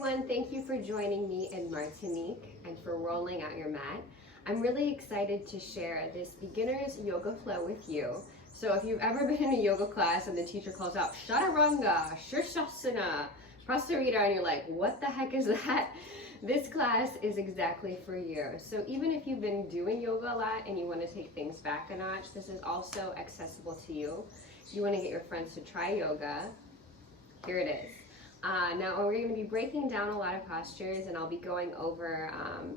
everyone, thank you for joining me in Martinique and for rolling out your mat. I'm really excited to share this beginner's yoga flow with you. So if you've ever been in a yoga class and the teacher calls out Chaturanga, Shirshasana, Prasarita, and you're like, what the heck is that? This class is exactly for you. So even if you've been doing yoga a lot and you want to take things back a notch, this is also accessible to you. If you want to get your friends to try yoga, here it is. Now we're going to be breaking down a lot of postures, and I'll be going over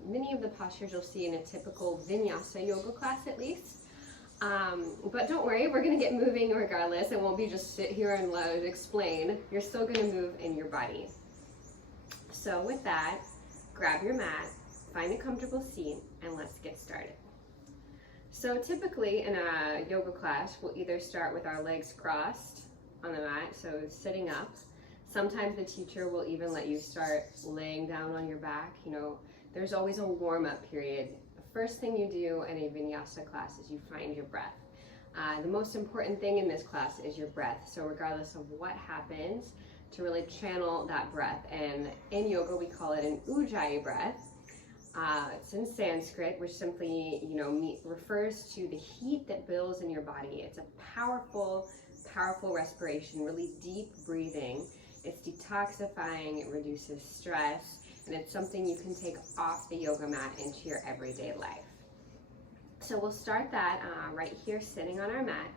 many of the postures you'll see in a typical vinyasa yoga class at least. But don't worry, we're going to get moving regardless. It won't be just sit here and explain. You're still going to move in your body. So with that, grab your mat, find a comfortable seat, and let's get started. So typically in a yoga class, we'll either start with our legs crossed on the mat, so sitting up. Sometimes the teacher will even let you start laying down on your back. You know, there's always a warm-up period. The first thing you do in a vinyasa class is you find your breath. The most important thing in this class is your breath. So regardless of what happens, to really channel that breath. And in yoga, we call it an ujjayi breath. It's in Sanskrit, which simply, refers to the heat that builds in your body. It's a powerful, powerful respiration, really deep breathing. It's detoxifying, it reduces stress, and it's something you can take off the yoga mat into your everyday life. So we'll start that right here sitting on our mat.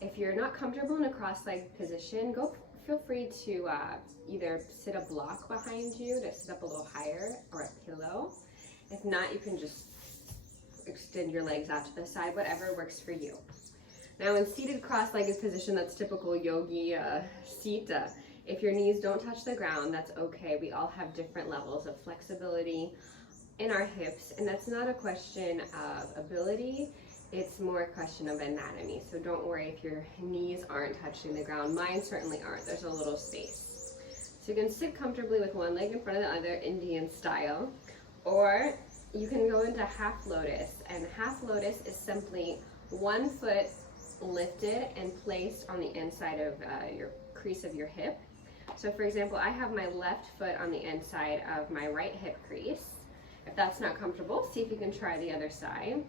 If you're not comfortable in a cross-legged position, feel free to either sit a block behind you to sit up a little higher, or a pillow. If not, you can just extend your legs out to the side, whatever works for you. Now in seated cross-legged position, that's typical yogi seat. If your knees don't touch the ground, that's okay. We all have different levels of flexibility in our hips, and that's not a question of ability, it's more a question of anatomy. So don't worry if your knees aren't touching the ground. Mine certainly aren't. There's a little space. So you can sit comfortably with one leg in front of the other, Indian style, or you can go into half lotus. And half lotus is simply one foot lifted and placed on the inside of your crease of your hip. So for example, I have my left foot on the inside of my right hip crease. If that's not comfortable, see if you can try the other side.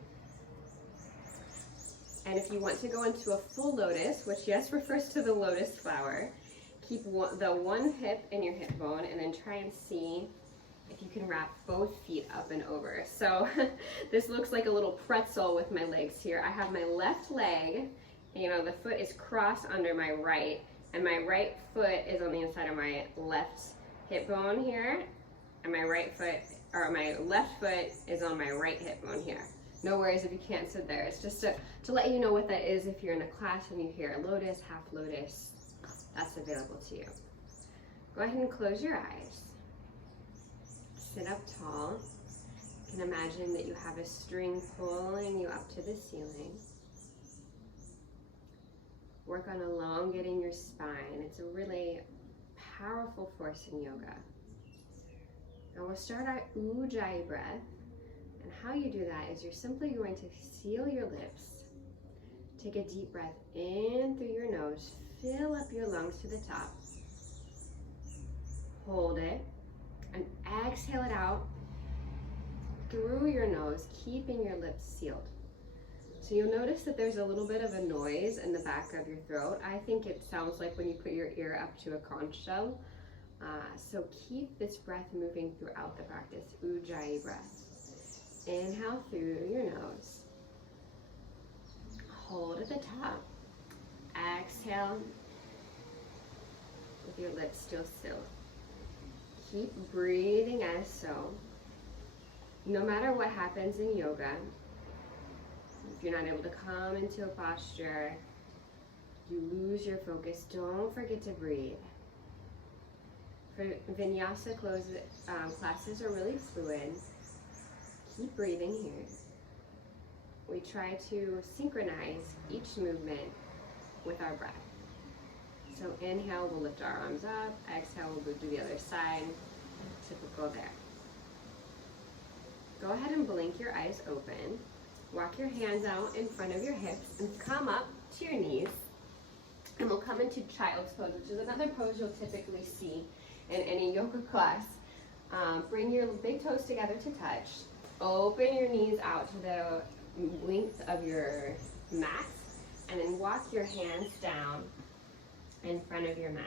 And if you want to go into a full lotus, which yes refers to the lotus flower, keep the one hip in your hip bone and then try and see if you can wrap both feet up and over. So this looks like a little pretzel with my legs here. I have my left leg, the foot is crossed under my right, and my right foot is on the inside of my left hip bone here, and my left foot is on my right hip bone here. No worries if you can't sit there. It's just to let you know what that is if you're in a class and you hear lotus, half lotus, that's available to you. Go ahead and close your eyes. Sit up tall. You can imagine that you have a string pulling you up to the ceiling. Work on elongating your spine. It's a really powerful force in yoga. Now we'll start our ujjayi breath. And how you do that is you're simply going to seal your lips. Take a deep breath in through your nose. Fill up your lungs to the top. Hold it. And exhale it out through your nose, keeping your lips sealed. So you'll notice that there's a little bit of a noise in the back of your throat. I think it sounds like when you put your ear up to a conch shell. So keep this breath moving throughout the practice. Ujjayi breath. Inhale through your nose. Hold at the top. Exhale with your lips still sealed. Keep breathing as so. No matter what happens in yoga, if you're not able to come into a posture, you lose your focus, don't forget to breathe. For vinyasa classes are really fluid. Keep breathing here. We try to synchronize each movement with our breath. So inhale, we'll lift our arms up. Exhale, we'll move to the other side. Typical there. Go ahead and blink your eyes open. Walk your hands out in front of your hips and come up to your knees. And we'll come into child's pose, which is another pose you'll typically see in any yoga class. Bring your big toes together to touch. Open your knees out to the length of your mat, and then walk your hands down in front of your mat.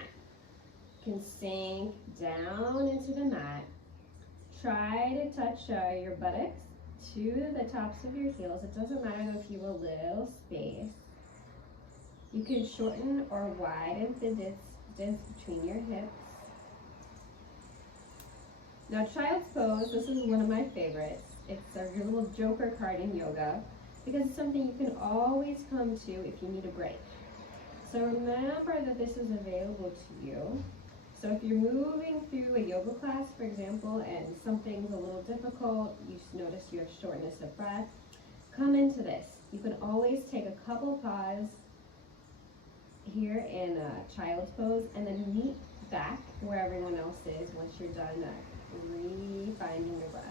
You can sink down into the mat. Try to touch your buttocks to the tops of your heels. It doesn't matter if you have a little space. You can shorten or widen the distance between your hips. Now, child's pose, this is one of my favorites. It's a little joker card in yoga because it's something you can always come to if you need a break. So remember that this is available to you. So if you're moving through a yoga class, for example, and something's a little difficult, you notice you have shortness of breath, come into this. You can always take a couple pause here in child's pose and then meet back where everyone else is once you're done refinding your breath.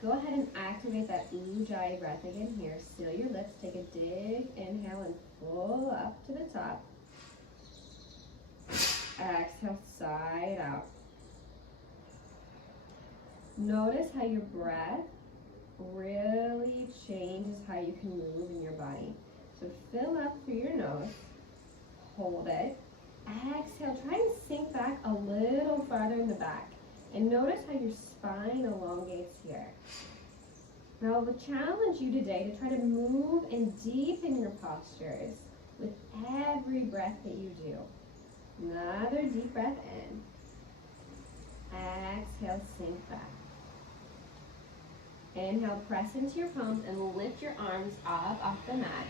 Go ahead and activate that Ujjayi breath again here. Seal your lips, take a big inhale and pull up to the top. Exhale, side out. Notice how your breath really changes how you can move in your body. So fill up through your nose, hold it. Exhale, try and sink back a little farther in the back. And notice how your spine elongates here. Now I'll challenge you today to try to move and deepen your postures with every breath that you do. Another deep breath in. Exhale, sink back. Inhale, press into your palms and lift your arms up off the mat.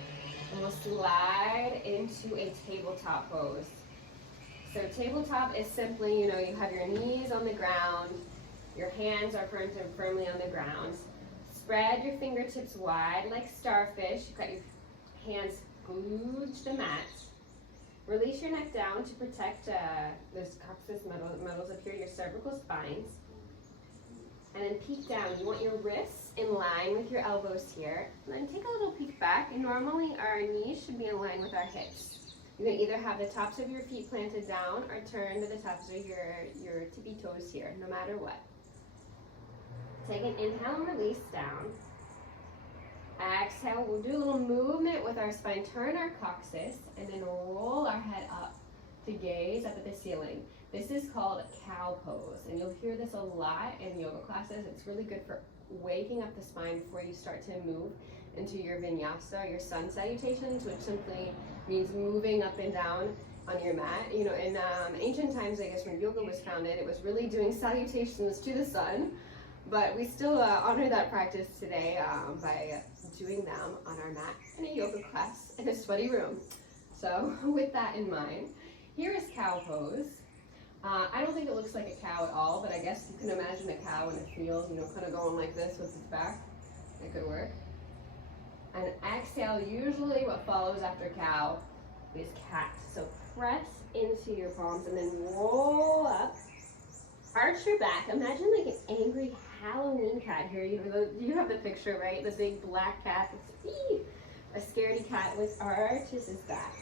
And we'll slide into a tabletop pose. So tabletop is simply, you have your knees on the ground, your hands are firmly on the ground. Spread your fingertips wide like starfish. You've got your hands glued to the mat. Release your neck down to protect those coccyx muscles up here, your cervical spines. And then peek down. You want your wrists in line with your elbows here. And then take a little peek back. And normally our knees should be in line with our hips. You can either have the tops of your feet planted down or turn to the tops of your tippy toes here, no matter what. Take an inhale and release down. Exhale, we'll do a little movement with our spine. Turn our coccyx and then roll our head up to gaze up at the ceiling. This is called a cow pose, and you'll hear this a lot in yoga classes. It's really good for waking up the spine before you start to move into your vinyasa, your sun salutations, which simply means moving up and down on your mat. In ancient times, I guess when yoga was founded, it was really doing salutations to the sun, but we still honor that practice today by doing them on our mat in a yoga class in a sweaty room. So with that in mind, here is cow pose. I don't think it looks like a cow at all, but I guess you can imagine a cow in a field, kind of going like this with its back. It could work. And exhale, usually what follows after cow is cat. So press into your palms and then roll up. Arch your back. Imagine like an angry Halloween cat here. You have the picture, right? The big black cat. A scaredy cat with arches his back.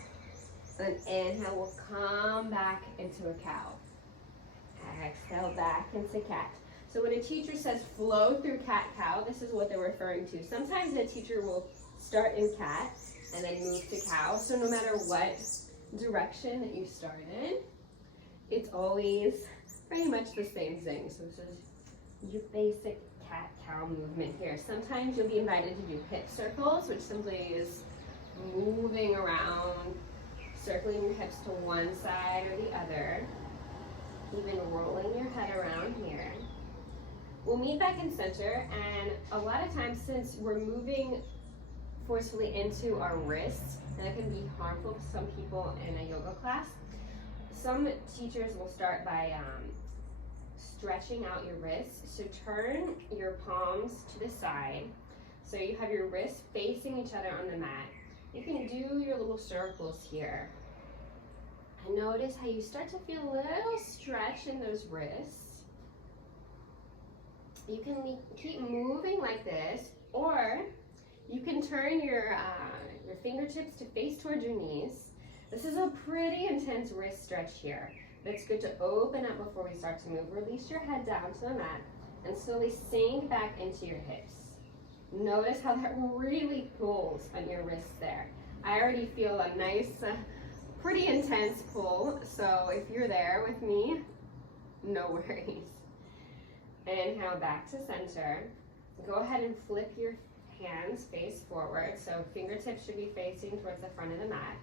And inhale, we'll come back into a cow. Exhale, back into cat. So when a teacher says flow through cat-cow, this is what they're referring to. Sometimes a teacher will start in cat and then move to cow. So no matter what direction that you start in, it's always pretty much the same thing. So this is your basic cat-cow movement here. Sometimes you'll be invited to do hip circles, which simply is moving around, circling your hips to one side or the other, even rolling your head around here. We'll meet back in center, and a lot of times since we're moving forcefully into our wrists, and that can be harmful to some people in a yoga class, some teachers will start by stretching out your wrists. So turn your palms to the side. So you have your wrists facing each other on the mat. You can do your little circles here. And notice how you start to feel a little stretch in those wrists. You can keep moving like this, or you can turn your fingertips to face towards your knees. This is a pretty intense wrist stretch here. It's good to open up before we start to move. Release your head down to the mat and slowly sink back into your hips. Notice how that really pulls on your wrists there. I already feel a nice, pretty intense pull, so if you're there with me, no worries. Inhale back to center. Go ahead and flip your hands face forward, so fingertips should be facing towards the front of the mat.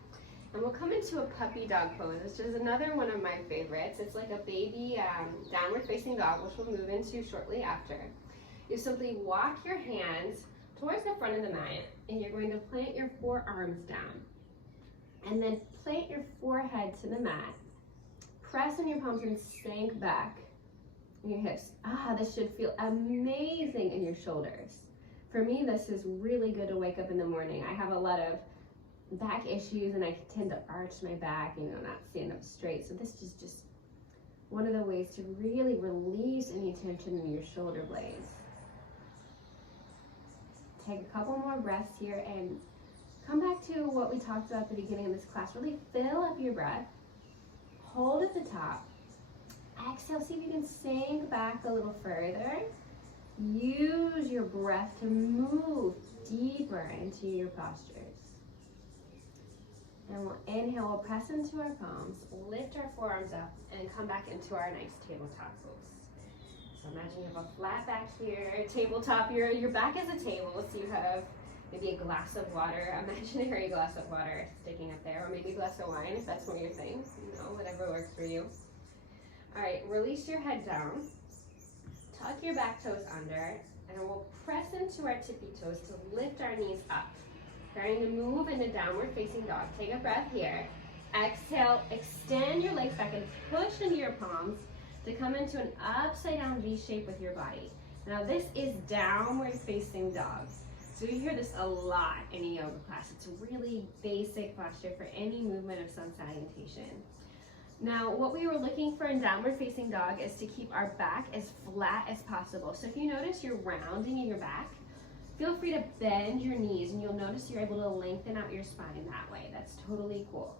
And we'll come into a puppy dog pose, which is another one of my favorites. It's like a baby downward facing dog, which we'll move into shortly after. You simply walk your hands towards the front of the mat, and you're going to plant your forearms down. And then plant your forehead to the mat. Press on your palms and sink back in your hips. This should feel amazing in your shoulders. For me, this is really good to wake up in the morning. I have a lot of back issues and I tend to arch my back, not stand up straight. So this is just one of the ways to really release any tension in your shoulder blades. Take a couple more breaths here and come back to what we talked about at the beginning of this class. Really fill up your breath. Hold at the top. Exhale, see if you can sink back a little further. Use your breath to move deeper into your postures. And we'll inhale, we'll press into our palms, lift our forearms up, and come back into our nice tabletop pose. So imagine you have a flat back here, tabletop, your back is a table, so you have maybe a glass of water, imaginary glass of water sticking up there, or maybe a glass of wine if that's one of your things, whatever works for you. All right, release your head down, tuck your back toes under, and we'll press into our tippy toes to lift our knees up. Starting to move into downward facing dog. Take a breath here. Exhale, extend your legs back and push into your palms to come into an upside down V shape with your body. Now this is downward facing dog. So you hear this a lot in a yoga class. It's a really basic posture for any movement of sun salutation. Now what we were looking for in downward facing dog is to keep our back as flat as possible. So if you notice you're rounding in your back, feel free to bend your knees and you'll notice you're able to lengthen out your spine that way. That's totally cool.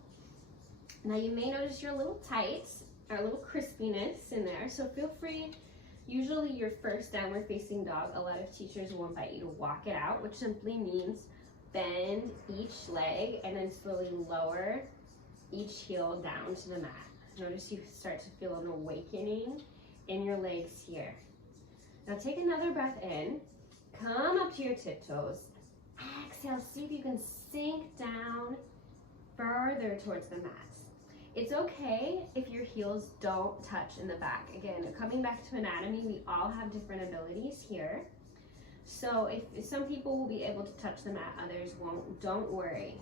Now you may notice you're a little tight or a little crispiness in there, so feel free. Usually your first downward facing dog, a lot of teachers will invite you to walk it out, which simply means bend each leg and then slowly lower each heel down to the mat. Notice you start to feel an awakening in your legs here. Now take another breath in. Come up to your tiptoes. Exhale, see if you can sink down further towards the mat. It's okay if your heels don't touch in the back. Again, coming back to anatomy, we all have different abilities here. So if some people will be able to touch the mat, others won't, don't worry.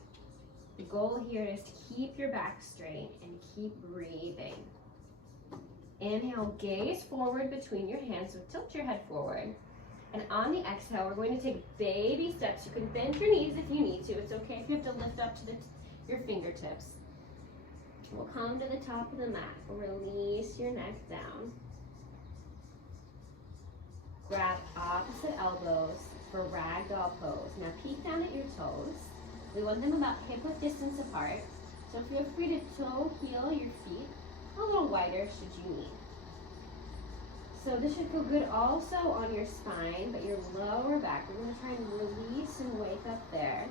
The goal here is to keep your back straight and keep breathing. Inhale, gaze forward between your hands, so tilt your head forward. And on the exhale, we're going to take baby steps. You can bend your knees if you need to. It's okay if you have to lift up to your fingertips. We'll come to the top of the mat. Release your neck down. Grab opposite elbows for ragdoll pose. Now peek down at your toes. We want them about hip-width distance apart. So feel free to toe heel your feet a little wider should you need. So this should feel good also on your spine, but your lower back. We're going to try and release and wake up there.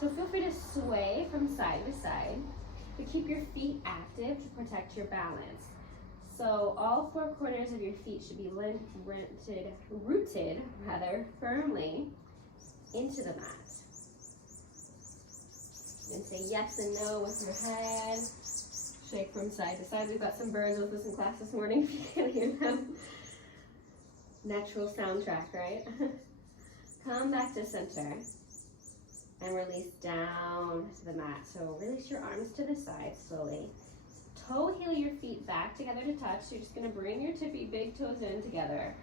So feel free to sway from side to side, but keep your feet active to protect your balance. So all four corners of your feet should be rooted firmly into the mat. And say yes and no with your head. Shake from side to side. We've got some birds with us in class this morning, if you can't hear them. Natural soundtrack, right? Come back to center and release down to the mat. So release your arms to the side slowly. Toe heel your feet back together to touch. So you're just going to bring your tippy big toes in together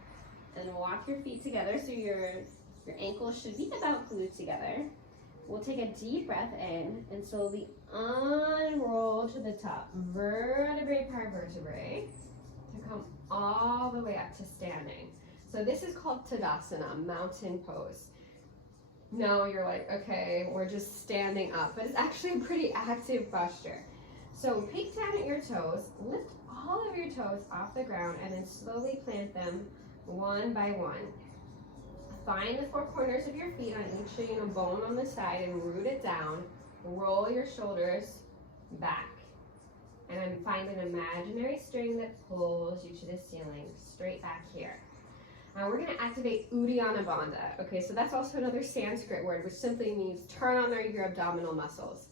and walk your feet together so your ankles should be about glued together. We'll take a deep breath in and slowly unroll to the top, vertebrae par vertebrae, to come all the way up to standing. So this is called Tadasana, mountain pose. Now you're like, okay, we're just standing up, but it's actually a pretty active posture. So peek down at your toes, lift all of your toes off the ground, and then slowly plant them one by one. Find the four corners of your feet on each bone on the side and root it down. Roll your shoulders back. And then find an imaginary string that pulls you to the ceiling, straight back here. Now we're going to activate Uddiyana Bandha. Okay, so that's also another Sanskrit word, which simply means turn on your abdominal muscles.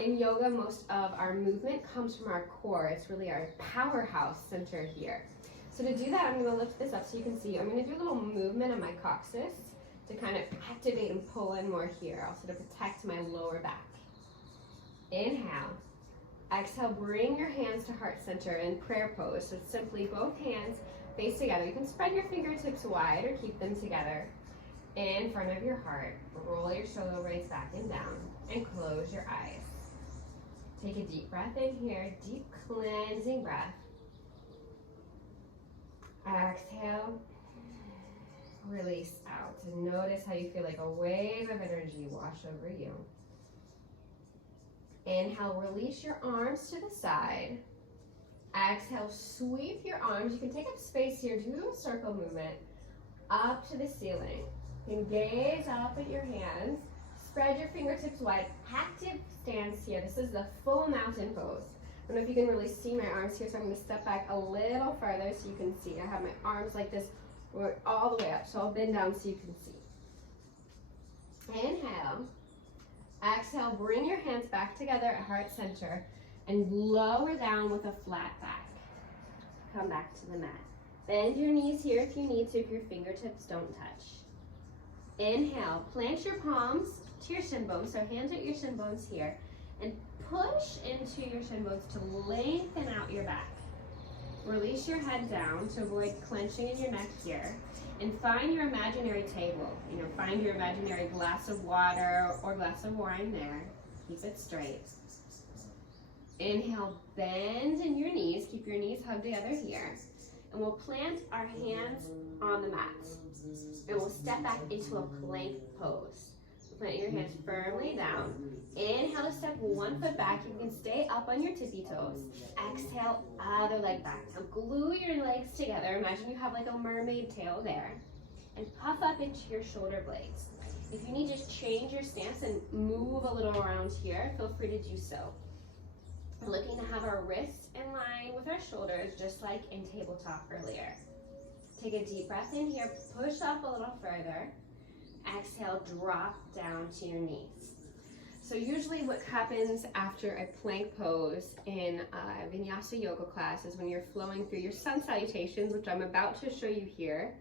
In yoga, most of our movement comes from our core. It's really our powerhouse center here. So to do that, I'm going to lift this up so you can see. I'm going to do a little movement on my coccyx to kind of activate and pull in more here, also to protect my lower back. Inhale. Exhale, bring your hands to heart center in prayer pose. So it's simply both hands face together. You can spread your fingertips wide or keep them together in front of your heart. Roll your shoulder blades back and down and close your eyes. Take a deep breath in here, deep cleansing breath. Exhale, release out. And notice how you feel like a wave of energy wash over you. Inhale, release your arms to the side. Exhale, sweep your arms. You can take up space here, do a circle movement up to the ceiling. You can gaze up at your hands. Spread your fingertips wide. Active stance here. This is the full mountain pose. I don't know if you can really see my arms here, so I'm going to step back a little farther so you can see. I have my arms like this, all the way up, so I'll bend down so you can see. Inhale. Exhale, bring your hands back together at heart center and lower down with a flat back. Come back to the mat. Bend your knees here if you need to, if your fingertips don't touch. Inhale, plant your palms to your shin bones, so hands at your shin bones here, and push into your shin bones to lengthen out your back. Release your head down to avoid clenching in your neck here, and find your imaginary table. Find your imaginary glass of water or glass of wine there. Keep it straight. Inhale, bend in your knees. Keep your knees hugged together here. And we'll plant our hands on the mat. And we'll step back into a plank pose. Plant your hands firmly down. Inhale to step one foot back. You can stay up on your tippy toes. Exhale, other leg back. Now glue your legs together. Imagine you have like a mermaid tail there. And puff up into your shoulder blades. If you need, just change your stance and move a little around here. Feel free to do so. We're looking to have our wrists in line with our shoulders, just like in tabletop earlier. Take a deep breath in here. Push up a little further. Exhale, drop down to your knees. So usually what happens after a plank pose in a vinyasa yoga class is when you're flowing through your sun salutations, which I'm about to show you here.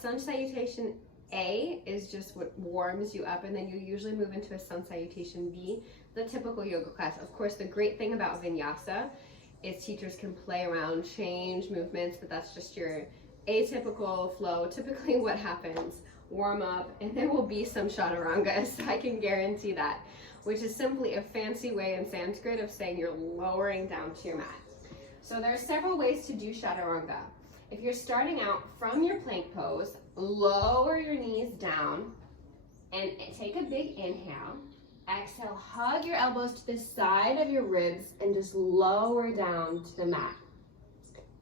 Sun salutation A is just what warms you up, and then you usually move into a sun salutation B, the typical yoga class. Of course, the great thing about vinyasa is teachers can play around, change movements, but that's just your atypical flow. Typically what happens, warm up, and there will be some chaturangas, I can guarantee that, which is simply a fancy way in Sanskrit of saying you're lowering down to your mat. So there are several ways to do chaturanga. If you're starting out from your plank pose, lower your knees down and take a big inhale. Exhale, hug your elbows to the side of your ribs and just lower down to the mat.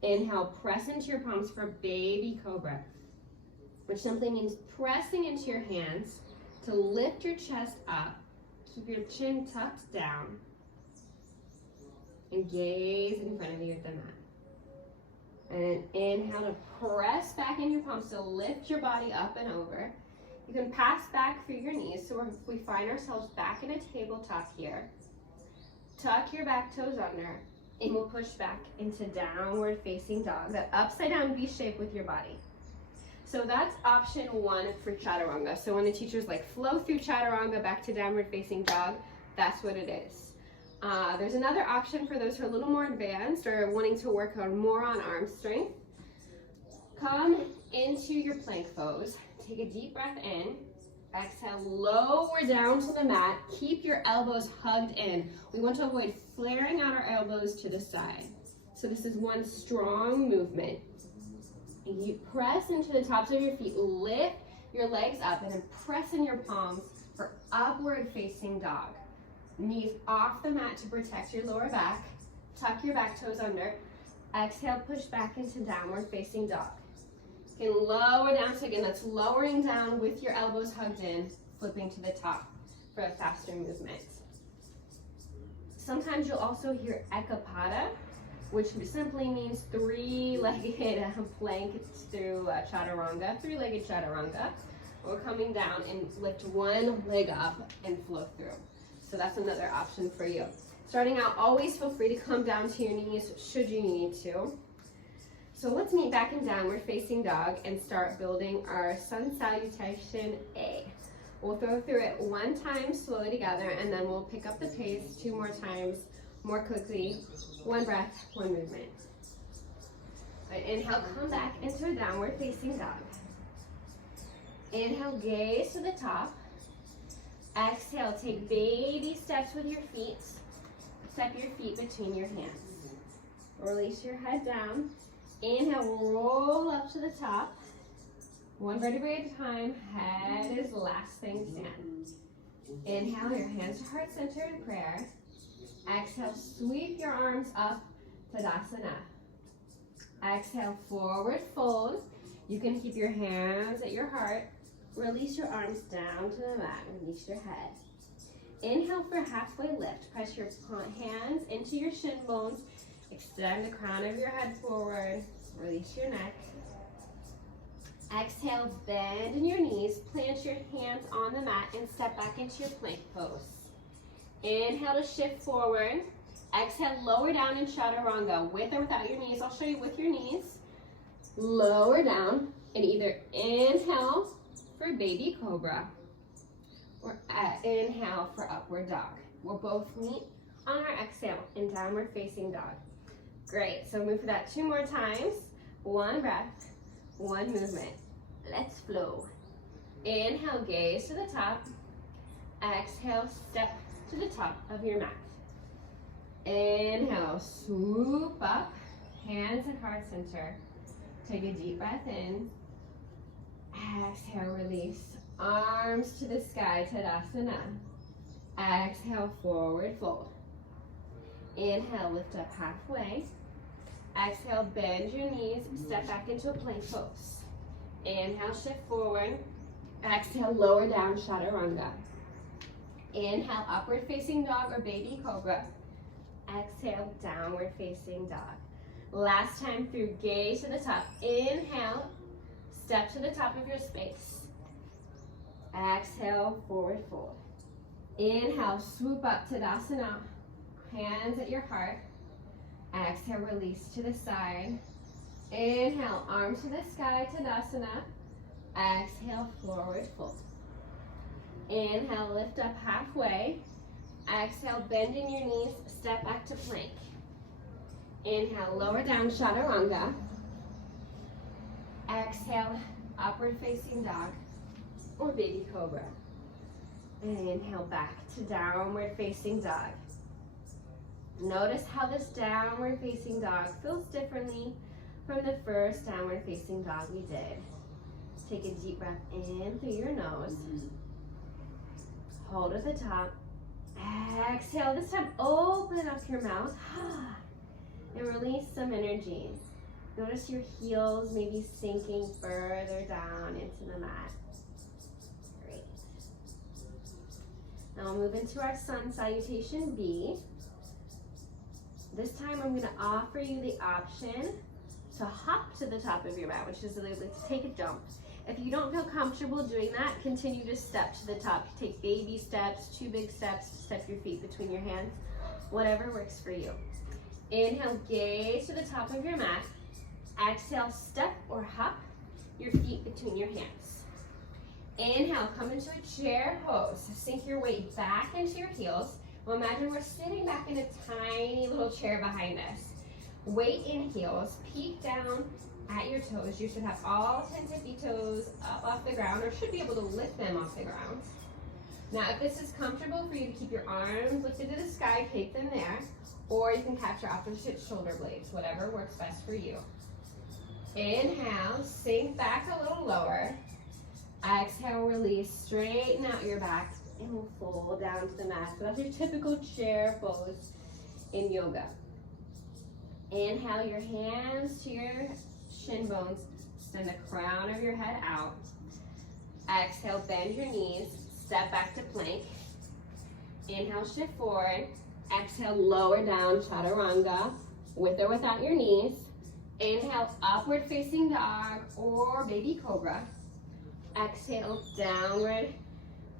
Inhale, press into your palms for baby cobra, which simply means pressing into your hands to lift your chest up, keep your chin tucked down, and gaze in front of you at the mat. And inhale to press back in your palms to lift your body up and over. You can pass back through your knees, so if we find ourselves back in a tabletop here, tuck your back toes under, and we'll push back into downward facing dog, that upside down V shape with your body. So that's option one for chaturanga. So when the teacher's like flow through chaturanga back to downward facing dog, that's what it is. There's another option for those who are a little more advanced or wanting to work on more on arm strength. Come into your plank pose. Take a deep breath in. Exhale, lower down to the mat. Keep your elbows hugged in. We want to avoid flaring out our elbows to the side. So this is one strong movement. You press into the tops of your feet. Lift your legs up and then press in your palms for upward facing dog. Knees off the mat to protect your lower back. Tuck your back toes under. Exhale, push back into downward facing dog. You can lower down, so again, that's lowering down with your elbows hugged in, flipping to the top for a faster movement. Sometimes you'll also hear ekapada, which simply means three-legged plank through chaturanga, three-legged chaturanga. We're coming down and lift one leg up and flow through. So that's another option for you. Starting out, always feel free to come down to your knees should you need to. So let's meet back in downward facing dog and start building our sun salutation A. We'll throw through it one time slowly together, and then we'll pick up the pace 2 more times, more quickly. 1 breath, 1 movement. Right, inhale, come back into a downward facing dog. Inhale, gaze to the top. Exhale, take baby steps with your feet. Step your feet between your hands. Release your head down. Inhale, roll up to the top. 1 vertebrae at a time. Head is last thing stand. Inhale, your hands to heart center in prayer. Exhale, sweep your arms up, Tadasana. Exhale, forward fold. You can keep your hands at your heart. Release your arms down to the mat. Release your head. Inhale for halfway lift. Press your hands into your shin bones. Extend the crown of your head forward. Release your neck. Exhale, bend in your knees. Plant your hands on the mat and step back into your plank pose. Inhale to shift forward. Exhale, lower down in chaturanga. With or without your knees. I'll show you with your knees. Lower down and either inhale for baby cobra or inhale for upward dog. We'll both meet on our exhale in downward facing dog. Great, so move for that 2 more times. 1 breath, 1 movement. Let's flow. Inhale, gaze to the top. Exhale, step to the top of your mat. Inhale, swoop up, hands at heart center. Take a deep breath in. Exhale, release. Arms to the sky, Tadasana. Exhale, forward fold. Inhale, lift up halfway. Exhale, bend your knees, step back into a plank pose. Inhale, shift forward. Exhale, lower down, chaturanga. Inhale, upward facing dog or baby cobra. Exhale, downward facing dog. Last time through, gaze to the top. Inhale, step to the top of your space. Exhale, forward fold. Inhale, swoop up, Tadasana. Hands at your heart. Exhale, release to the side. Inhale, arms to the sky, Tadasana. Exhale, forward fold. Inhale, lift up halfway. Exhale, bend in your knees, step back to plank. Inhale, lower down, chaturanga. Exhale, upward facing dog or baby cobra. And inhale back to downward facing dog. Notice how this downward facing dog feels differently from the first downward facing dog we did. Take a deep breath in through your nose. Hold at the top. Exhale, this time open up your mouth and release some energy. Notice your heels maybe sinking further down into the mat. Great. Now we'll move into our sun salutation B. This time I'm going to offer you the option to hop to the top of your mat, which is literally to take a jump. If you don't feel comfortable doing that, continue to step to the top. Take baby steps, 2 big steps, step your feet between your hands, whatever works for you. Inhale, gaze to the top of your mat. Exhale, step or hop your feet between your hands. Inhale, come into a chair pose. Sink your weight back into your heels. Well, imagine we're sitting back in a tiny little chair behind us. Weight in heels, peek down at your toes. You should have all 10 tippy toes up off the ground, or should be able to lift them off the ground. Now, if this is comfortable for you to keep your arms lifted to the sky, take them there, or you can catch your opposite shoulder blades, whatever works best for you. Inhale, sink back a little lower. Exhale, release, straighten out your back, And we'll fold down to the mat. So that's your typical chair pose in yoga. Inhale your hands to your shin bones. Send the crown of your head out. Exhale, bend your knees. Step back to plank. Inhale, shift forward. Exhale, lower down, chaturanga, with or without your knees. Inhale, upward facing dog or baby cobra. Exhale, downward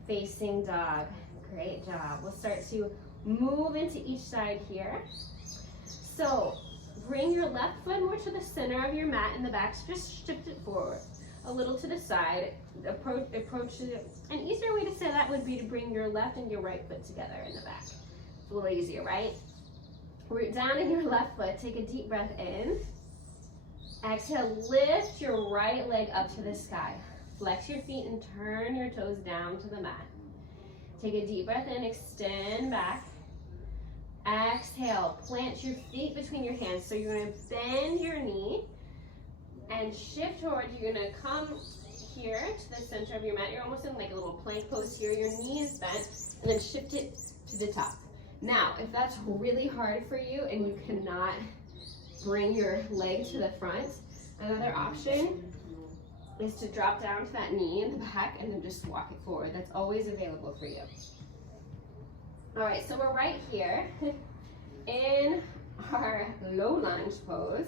facing dog. Great job. We'll start to move into each side here. So bring your left foot more to the center of your mat in the back. So just shift it forward a little to the side. Approach it. An easier way to say that would be to bring your left and your right foot together in the back. It's a little easier, right? Root down in your left foot. Take a deep breath in. Exhale, lift your right leg up to the sky. Flex your feet and turn your toes down to the mat. Take a deep breath in, extend back. Exhale, plant your feet between your hands. So you're gonna bend your knee and shift forward. You're gonna come here to the center of your mat. You're almost in like a little plank pose here. Your knee is bent, and then shift it to the top. Now, if that's really hard for you and you cannot bring your leg to the front, another option is to drop down to that knee in the back and then just walk it forward. That's always available for you. All right, so we're right here in our low lunge pose.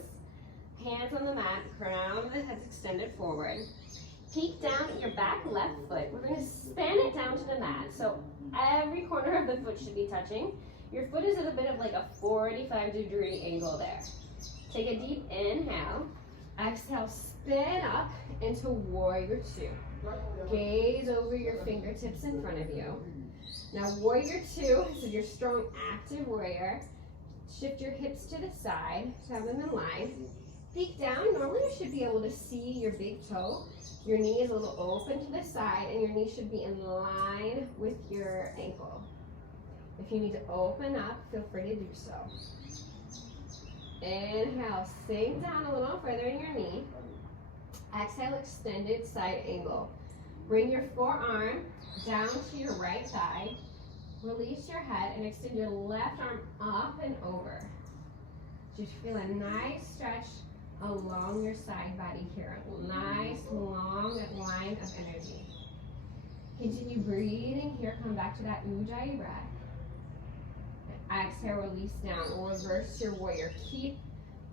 Hands on the mat, crown of the head's extended forward. Peek down at your back left foot. We're gonna span it down to the mat. So every corner of the foot should be touching. Your foot is at a bit of like a 45-degree angle there. Take a deep inhale. Exhale, spin up into warrior two. Gaze over your fingertips in front of you. Now warrior two is your strong active warrior. Shift your hips to the side, have them in line. Peek down. Normally you should be able to see your big toe. Your knee is a little open to the side and your knee should be in line with your ankle. If you need to open up, feel free to do so. Inhale, sink down a little further in your knee. Exhale, extended side angle. Bring your forearm down to your right thigh. Release your head and extend your left arm up and over. Just feel a nice stretch along your side body here. Nice long line of energy. Continue breathing here. Come back to that Ujjayi breath. Exhale, release down. Reverse your warrior. Keep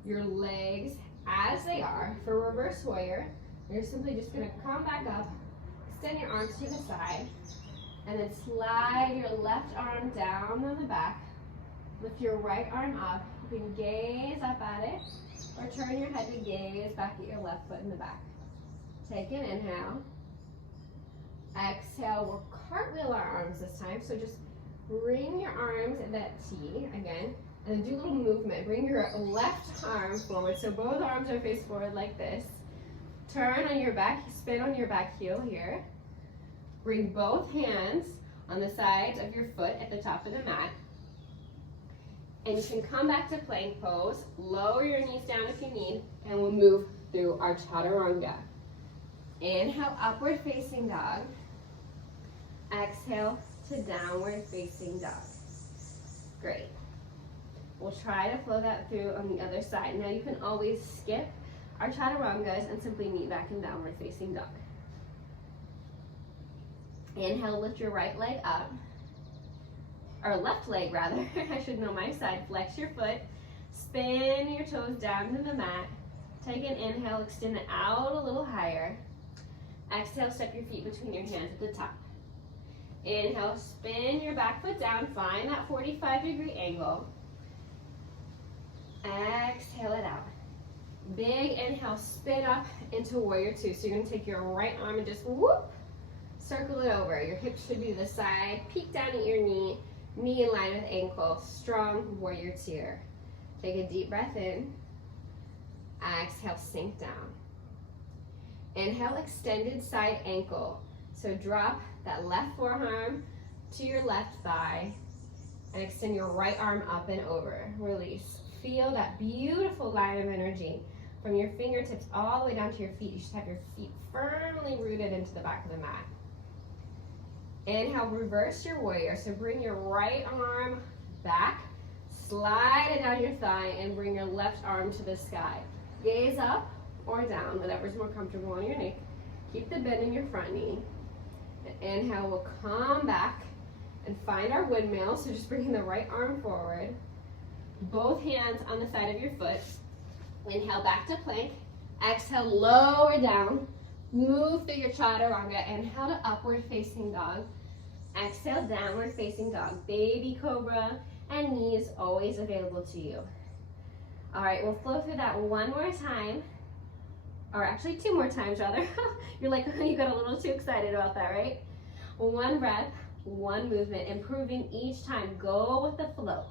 your legs as they are. For reverse warrior, you're simply just going to come back up, extend your arms to the side, and then slide your left arm down on the back. Lift your right arm up. You can gaze up at it, or turn your head to gaze back at your left foot in the back. Take an inhale. Exhale, we'll cartwheel our arms this time, so just bring your arms in that T again, and then do a little movement. Bring your left arm forward, so both arms are faced forward like this. Turn on your back, spin on your back heel here. Bring both hands on the sides of your foot at the top of the mat. And you can come back to plank pose, lower your knees down if you need, and we'll move through our chaturanga. Inhale, upward facing dog. Exhale to downward facing dog. Great. We'll try to flow that through on the other side. Now you can always skip our chaturangas and simply meet back in downward facing dog. Inhale, lift your right leg up, or left leg rather, I should know my side. Flex your foot, spin your toes down to the mat. Take an inhale, extend it out a little higher. Exhale, step your feet between your hands at the top. Inhale, spin your back foot down, find that 45-degree angle. Exhale it out. Big inhale, spin up into warrior two. So you're gonna take your right arm and just whoop, circle it over. Your hips should be to the side, peek down at your knee, knee in line with ankle, strong warrior two. Take a deep breath in. Exhale, sink down. Inhale, extended side ankle. So drop that left forearm to your left thigh and extend your right arm up and over. Release. Feel that beautiful line of energy from your fingertips all the way down to your feet. You should have your feet firmly rooted into the back of the mat. Inhale, reverse your warrior. So bring your right arm back, slide it down your thigh, and bring your left arm to the sky. Gaze up or down, whatever's more comfortable on your neck. Keep the bend in your front knee. And inhale, we'll come back and find our windmill. So just bringing the right arm forward. Both hands on the side of your foot. Inhale, back to plank. Exhale, lower down. Move through your chaturanga. Inhale to upward facing dog. Exhale, downward facing dog. Baby cobra and knees always available to you. All right, we'll flow through that one more time. Or actually 2 more times rather. You're like, you got a little too excited about that, right? 1 breath, 1 movement, improving each time. Go with the flow.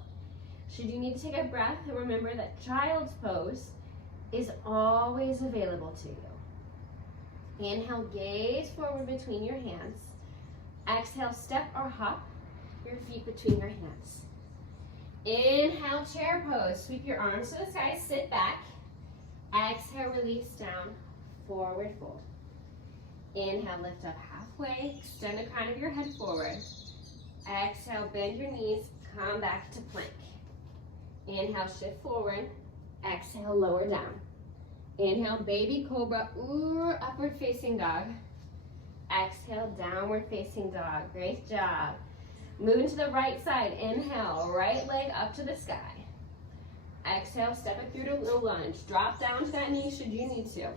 Should you need to take a breath, remember that child's pose is always available to you. Inhale, gaze forward between your hands. Exhale, step or hop your feet between your hands. Inhale, chair pose. Sweep your arms to the sky, sit back. Exhale, release down, forward fold. Inhale, lift up halfway, extend the crown of your head forward. Exhale, bend your knees, come back to plank. Inhale, shift forward. Exhale, lower down. Inhale, baby cobra or upward facing dog. Exhale, downward facing dog. Great job. Moving to the right side. Inhale, right leg up to the sky. Exhale, step it through to a lunge. Drop down to that knee should you need to.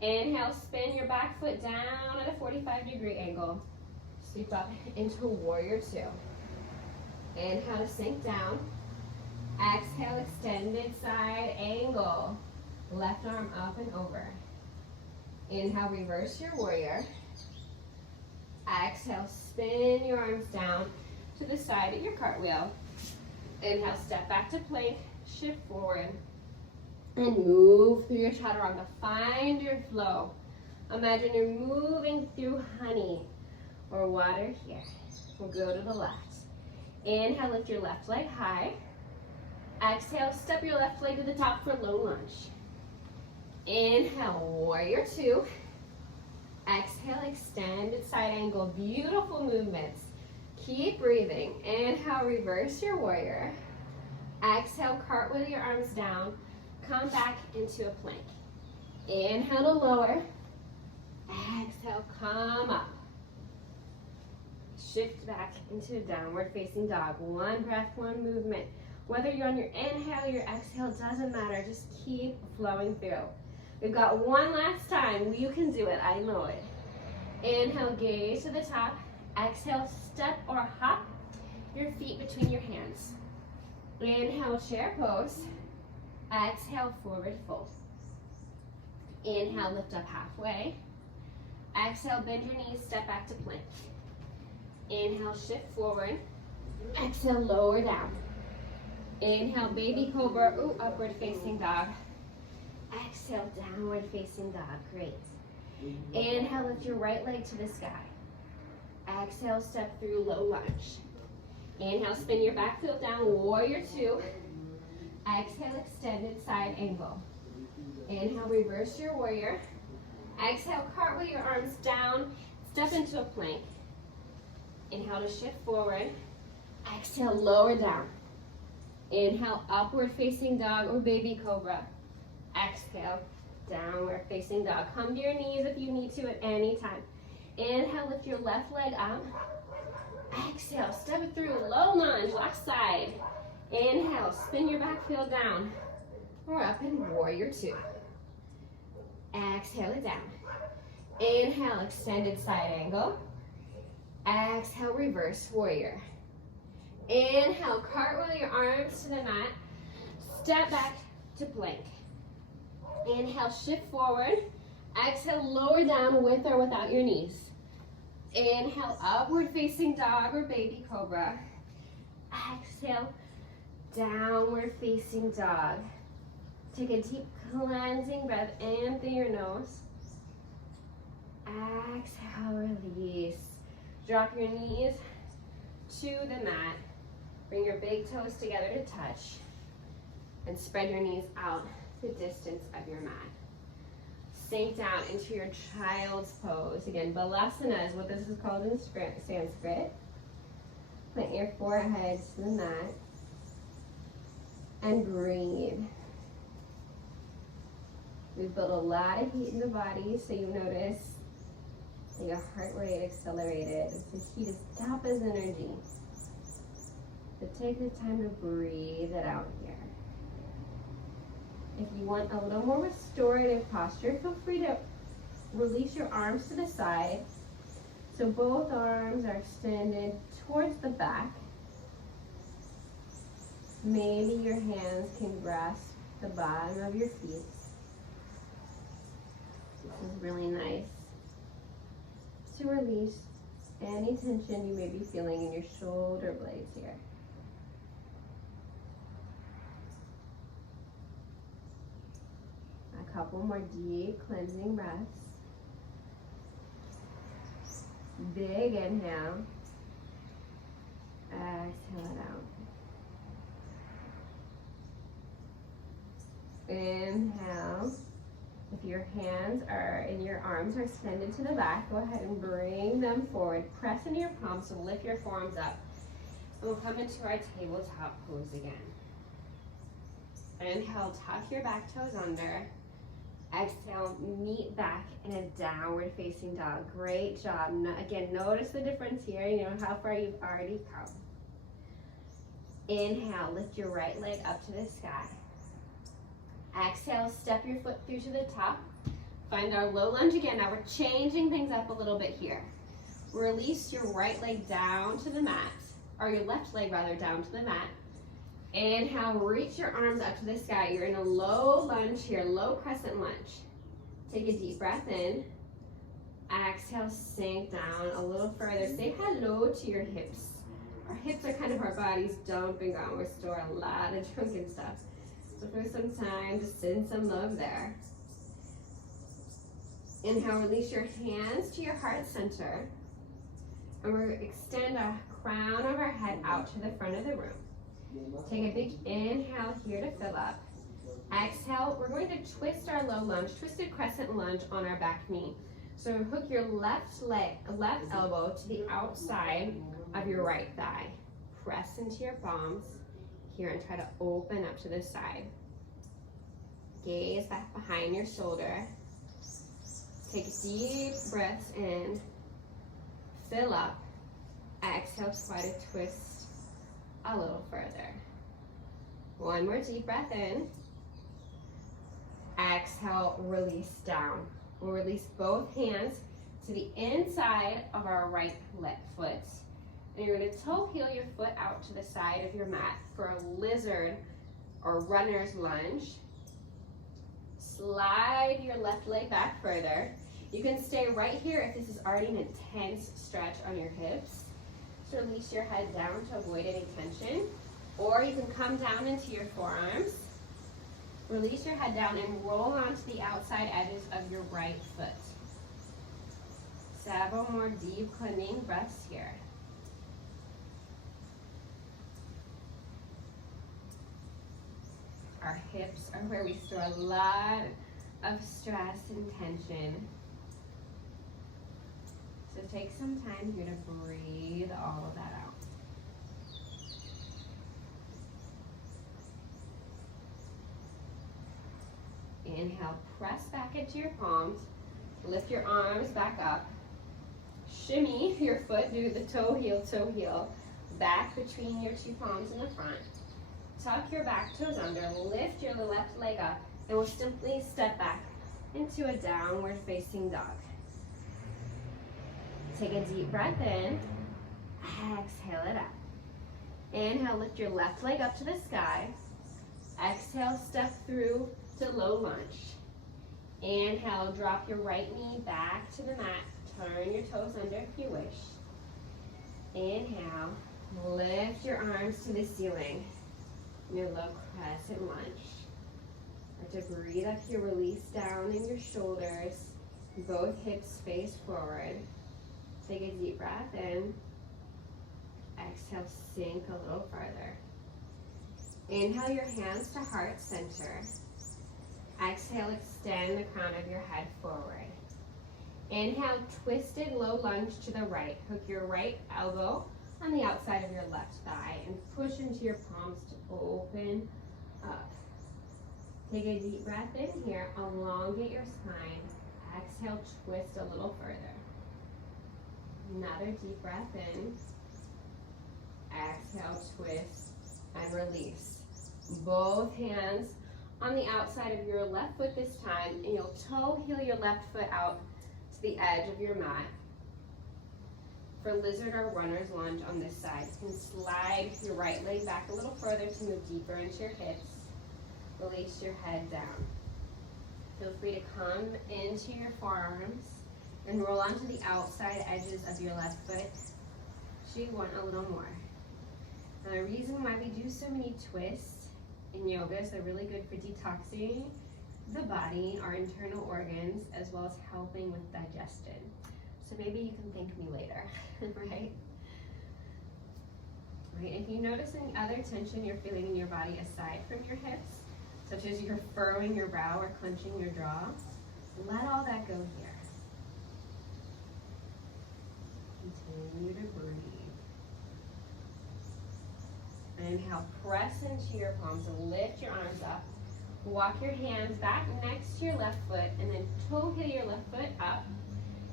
Inhale, spin your back foot down at a 45-degree angle. Sweep up into warrior 2. Inhale to sink down. Exhale, extended side angle. Left arm up and over. Inhale, reverse your warrior. Exhale, spin your arms down to the side of your cartwheel. Inhale, step back to plank, shift forward, and move through your chaturanga. Find your flow. Imagine you're moving through honey or water here. We'll go to the left. Inhale, lift your left leg high. Exhale, step your left leg to the top for low lunge. Inhale, warrior 2. Exhale, extended side angle. Beautiful movements. Keep breathing. Inhale, reverse your warrior. Exhale, cartwheel your arms down. Come back into a plank. Inhale to lower. Exhale, come up. Shift back into a downward facing dog. 1 breath, 1 movement. Whether you're on your inhale or your exhale, doesn't matter. Just keep flowing through. We've got 1 last time. You can do it. I know it. Inhale, gaze to the top. Exhale, step or hop your feet between your hands. Inhale, chair pose. Exhale, forward fold. Inhale, lift up halfway. Exhale, bend your knees, step back to plank. Inhale, shift forward. Exhale, lower down. Inhale, baby cobra, upward facing dog. Exhale, downward facing dog. Great. Inhale, lift your right leg to the sky. Exhale, step through low lunge. Inhale, spin your back foot down, warrior 2. Exhale, extended side angle. Inhale, reverse your warrior. Exhale, cartwheel your arms down, step into a plank. Inhale to shift forward. Exhale, lower down. Inhale, upward facing dog or baby cobra. Exhale, downward facing dog. Come to your knees if you need to at any time. Inhale, lift your left leg up. Exhale, step it through, low lunge, left side. Inhale, spin your back heel down. We're up in warrior 2. Exhale it down. Inhale, extended side angle. Exhale, reverse warrior. Inhale, cartwheel your arms to the mat. Step back to plank. Inhale, shift forward. Exhale, lower down with or without your knees. Inhale, upward facing dog or baby cobra. Exhale, downward facing dog. Take a deep cleansing breath in through your nose. Exhale, release. Drop your knees to the mat. Bring your big toes together to touch. And spread your knees out the distance of your mat. sink down into your child's pose. Again, balasana is what this is called in Sanskrit. Plant your forehead to the mat and breathe. We've built a lot of heat in the body, so you notice that your heart rate accelerated. So heat is up as energy. So take the time to breathe it out here. If you want a little more restorative posture, feel free to release your arms to the side. So both arms are extended towards the back. Maybe your hands can grasp the bottom of your feet. This is really nice to release any tension you may be feeling in your shoulder blades here. A couple more deep cleansing breaths. Big inhale. Exhale it out. Inhale. If your hands are and your arms are extended to the back, go ahead and bring them forward. Press into your palms, so lift your forearms up. And we'll come into our tabletop pose again. Inhale, tuck your back toes under. Exhale, meet back in a downward facing dog. Great job. Again, notice the difference here. You know how far you've already come. Inhale, lift your right leg up to the sky. Exhale, step your foot through to the top. Find our low lunge again. Now we're changing things up a little bit here. Release your right leg down to the mat, or your left leg rather, down to the mat. Inhale, reach your arms up to the sky. You're in a low lunge here, low crescent lunge. Take a deep breath in. Exhale, sink down a little further. Say hello to your hips. Our hips are kind of our body's dumping ground. We store a lot of drunken stuff. So for some time, just send some love there. Inhale, release your hands to your heart center. And we're going to extend our crown of our head out to the front of the room. Take a big inhale here to fill up. Exhale, we're going to twist our low lunge, twisted crescent lunge on our back knee. So hook your left elbow to the outside of your right thigh. Press into your palms here and try to open up to the side. Gaze back behind your shoulder. Take deep breaths in. Fill up. Exhale, try to twist a little further. One more deep breath in. Exhale, release down. We'll release both hands to the inside of our right foot. And you're going to toe heel your foot out to the side of your mat for a lizard or runner's lunge. Slide your left leg back further. You can stay right here if this is already an intense stretch on your hips. So release your head down to avoid any tension. Or you can come down into your forearms. Release your head down and roll onto the outside edges of your right foot. Several more deep cleansing breaths here. Our hips are where we store a lot of stress and tension. So take some time here to breathe all of that out. Inhale, press back into your palms. Lift your arms back up. Shimmy your foot, do the toe heel, back between your two palms in the front. Tuck your back toes under, lift your left leg up, and we'll simply step back into a downward facing dog. Take a deep breath in, exhale it out. Inhale, lift your left leg up to the sky. Exhale, step through to low lunge. Inhale, drop your right knee back to the mat. Turn your toes under if you wish. Inhale, lift your arms to the ceiling. Your low crescent lunge. Start to breathe up here, release down in your shoulders. Both hips face forward. Take a deep breath in. Exhale, sink a little farther. Inhale your hands to heart center. Exhale, extend the crown of your head forward. Inhale, twisted low lunge to the right. Hook your right elbow on the outside of your left thigh and push into your palms to open up. Take a deep breath in here, elongate your spine. Exhale, twist a little further. Another deep breath in. Exhale, twist and release. Both hands on the outside of your left foot this time, and you'll toe heel your left foot out to the edge of your mat. For lizard or runner's lunge on this side, you can slide your right leg back a little further to move deeper into your hips. Release your head down. Feel free to come into your forearms and roll onto the outside edges of your left foot. You want a little more. Now, the reason why we do so many twists in yoga is they're really good for detoxing the body, our internal organs, as well as helping with digestion. So maybe you can thank me later, right? Right. If you notice any other tension you're feeling in your body aside from your hips, such as you're furrowing your brow or clenching your jaw, let all that go here. Continue to breathe. Inhale, press into your palms and lift your arms up. Walk your hands back next to your left foot and then toe heel your left foot up.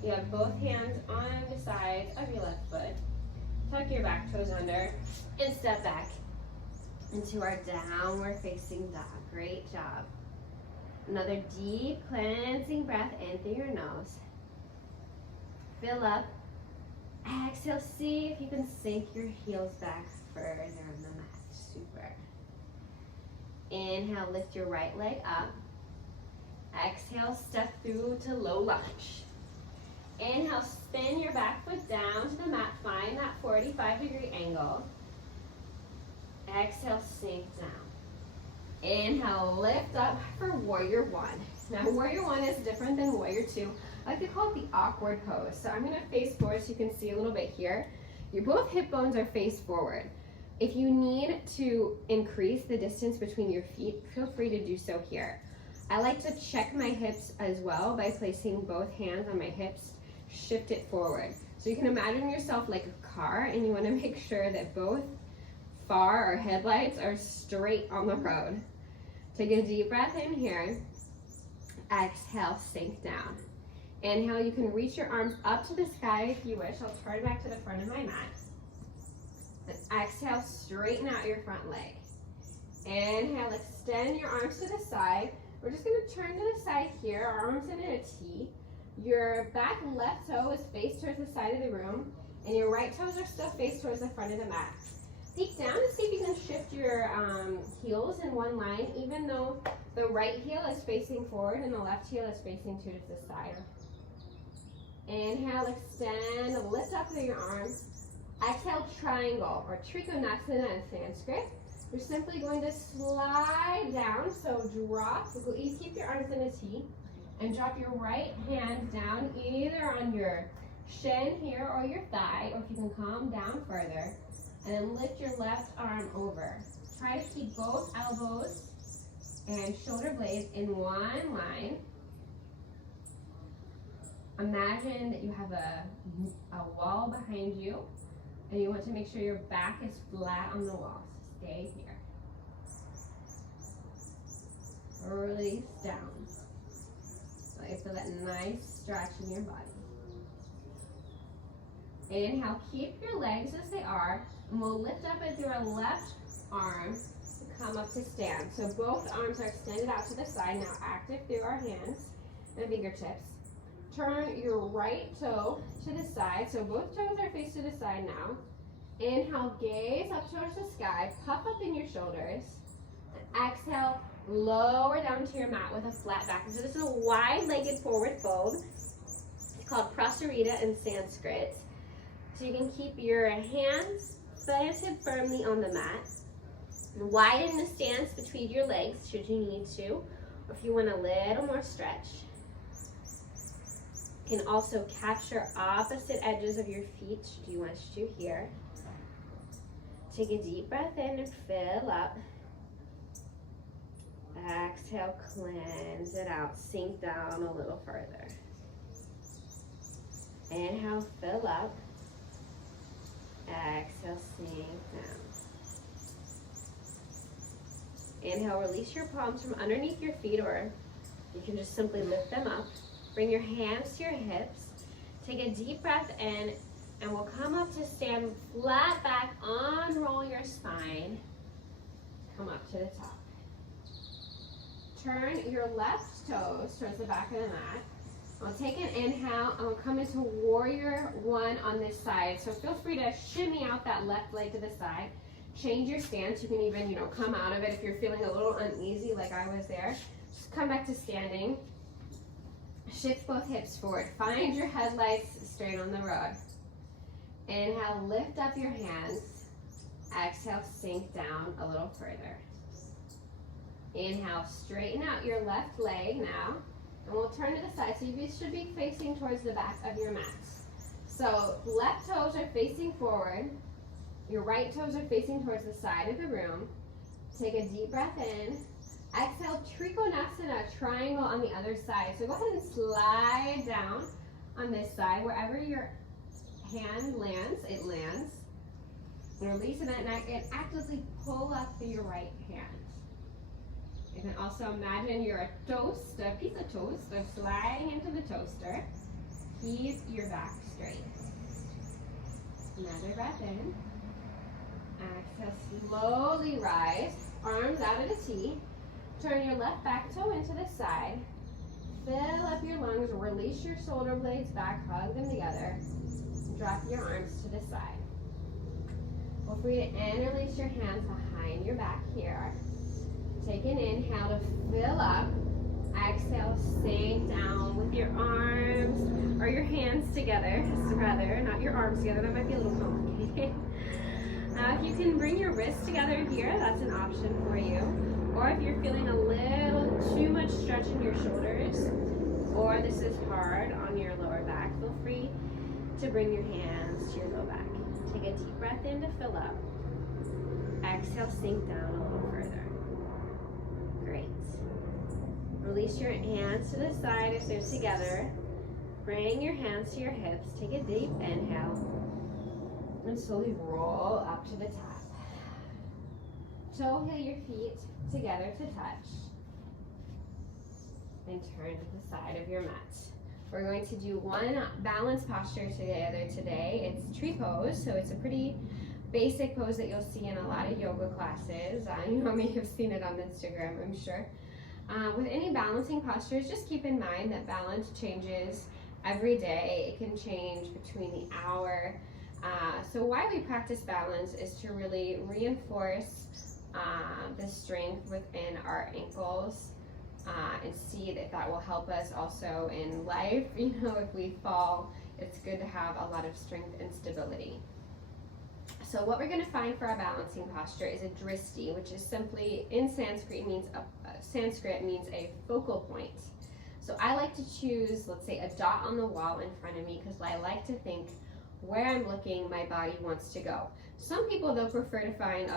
You have both hands on the side of your left foot. Tuck your back toes under and step back into our downward facing dog. Great job. Another deep cleansing breath in through your nose. Fill up. Exhale, see if you can sink your heels back further on the mat. Super. Inhale, lift your right leg up. Exhale, step through to low lunge. Inhale, spin your back foot down to the mat. Find that 45-degree angle. Exhale, sink down. Inhale, lift up for warrior one. Now, warrior one is different than warrior two. I like to call it the awkward pose. So I'm going to face forward so you can see a little bit here. Your both hip bones are faced forward. If you need to increase the distance between your feet, feel free to do so here. I like to check my hips as well by placing both hands on my hips, shift it forward. So you can imagine yourself like a car, and you want to make sure that both far or headlights are straight on the road. Take a deep breath in here. Exhale, sink down. Inhale, you can reach your arms up to the sky if you wish. I'll turn back to the front of my mat. And exhale, straighten out your front leg. Inhale, extend your arms to the side. We're just going to turn to the side here, our arms in a T. Your back left toe is faced towards the side of the room, and your right toes are still faced towards the front of the mat. Peek down and see if you can shift your heels in one line, even though the right heel is facing forward and the left heel is facing to the side. Inhale, extend, lift up through your arms. Exhale, triangle, or Trikonasana in Sanskrit. You're simply going to slide down, so drop, you keep your arms in a T, and drop your right hand down either on your shin here or your thigh, or if you can calm down further, and then lift your left arm over. Try to keep both elbows and shoulder blades in one line. Imagine that you have a wall behind you, and you want to make sure your back is flat on the wall. So stay here. Release down. So you feel that nice stretch in your body. Inhale, keep your legs as they are, and we'll lift up with your left arm to come up to stand. So both arms are extended out to the side, now active through our hands and fingertips. Turn your right toe to the side, so both toes are faced to the side now. Inhale, gaze up towards the sky, puff up in your shoulders. And exhale, lower down to your mat with a flat back. So this is a wide-legged forward fold. It's called Prasarita in Sanskrit. So you can keep your hands planted firmly on the mat. And widen the stance between your legs should you need to, or if you want a little more stretch. You can also capture opposite edges of your feet should you wish to here. Take a deep breath in and fill up. Exhale, cleanse it out. Sink down a little further. Inhale, fill up. Exhale, sink down. Inhale, release your palms from underneath your feet, or you can just simply lift them up. Bring your hands to your hips. Take a deep breath in, and we'll come up to stand flat back. Unroll your spine. Come up to the top. Turn your left toes towards the back of the mat. We'll take an inhale, and we'll come into warrior one on this side. So feel free to shimmy out that left leg to the side. Change your stance. You can even, come out of it if you're feeling a little uneasy like I was there. Just come back to standing. Shift both hips forward. Find your headlights straight on the road. Inhale, lift up your hands. Exhale, sink down a little further. Inhale, straighten out your left leg now. And we'll turn to the side. So you should be facing towards the back of your mat. So left toes are facing forward. Your right toes are facing towards the side of the room. Take a deep breath in. Exhale, Trikonasana, triangle on the other side. So go ahead and slide down on this side. Wherever your hand lands, it lands. And releasing that neck and actively pull up through your right hand. You can also imagine you're a toast, a piece of toast, so sliding into the toaster. Keep your back straight. Another breath in. Exhale, slowly rise, arms out at a T. Turn your left back toe into the side. Fill up your lungs, release your shoulder blades back, hug them together. Drop your arms to the side. Feel free to interlace your hands behind your back here. Take an inhale to fill up. Exhale, sink down with your arms or your hands together, rather, not your arms together. That might be a little complicated. If you can bring your wrists together here, that's an option for you. Or if you're feeling a little too much stretch in your shoulders, or this is hard on your lower back, feel free to bring your hands to your low back. Take a deep breath in to fill up. Exhale, sink down a little further. Great. Release your hands to the side if they're together. Bring your hands to your hips. Take a deep inhale. And slowly roll up to the top. Toe heel your feet together to touch. And turn to the side of your mat. We're going to do one balance posture together today. It's tree pose, so it's a pretty basic pose that you'll see in a lot of yoga classes. You may have seen it on Instagram, I'm sure. With any balancing postures, just keep in mind that balance changes every day. It can change between the hour. So why we practice balance is to really reinforce the strength within our ankles and see that will help us also in life. If we fall, it's good to have a lot of strength and stability. So what we're going to find for our balancing posture is a dristi, which is simply in Sanskrit means a focal point. So I like to choose, let's say, a dot on the wall in front of me because I like to think where I'm looking, my body wants to go. Some people, though, prefer to find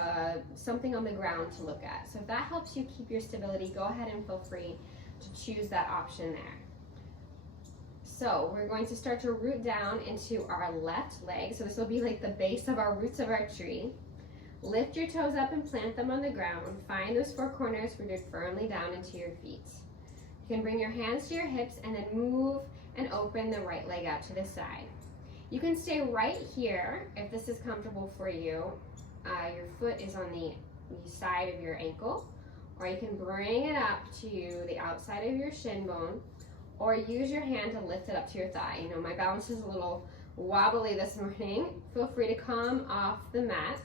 something on the ground to look at. So if that helps you keep your stability, go ahead and feel free to choose that option there. So we're going to start to root down into our left leg. So this will be like the base of our roots of our tree. Lift your toes up and plant them on the ground. Find those four corners rooted firmly down into your feet. You can bring your hands to your hips and then move and open the right leg out to the side. You can stay right here if this is comfortable for you. Your foot is on the side of your ankle, or you can bring it up to the outside of your shin bone, or use your hand to lift it up to your thigh. My balance is a little wobbly this morning. Feel free to come off the mat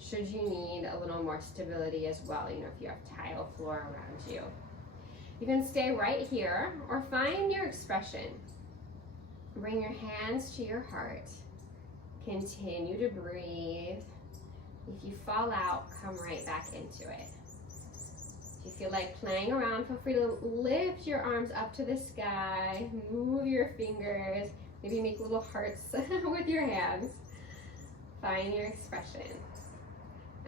should you need a little more stability as well, if you have tile floor around you. You can stay right here or find your expression. Bring your hands to your heart. Continue to breathe. If you fall out, come right back into it. If you feel like playing around, feel free to lift your arms up to the sky, move your fingers, maybe make little hearts with your hands. Find your expression.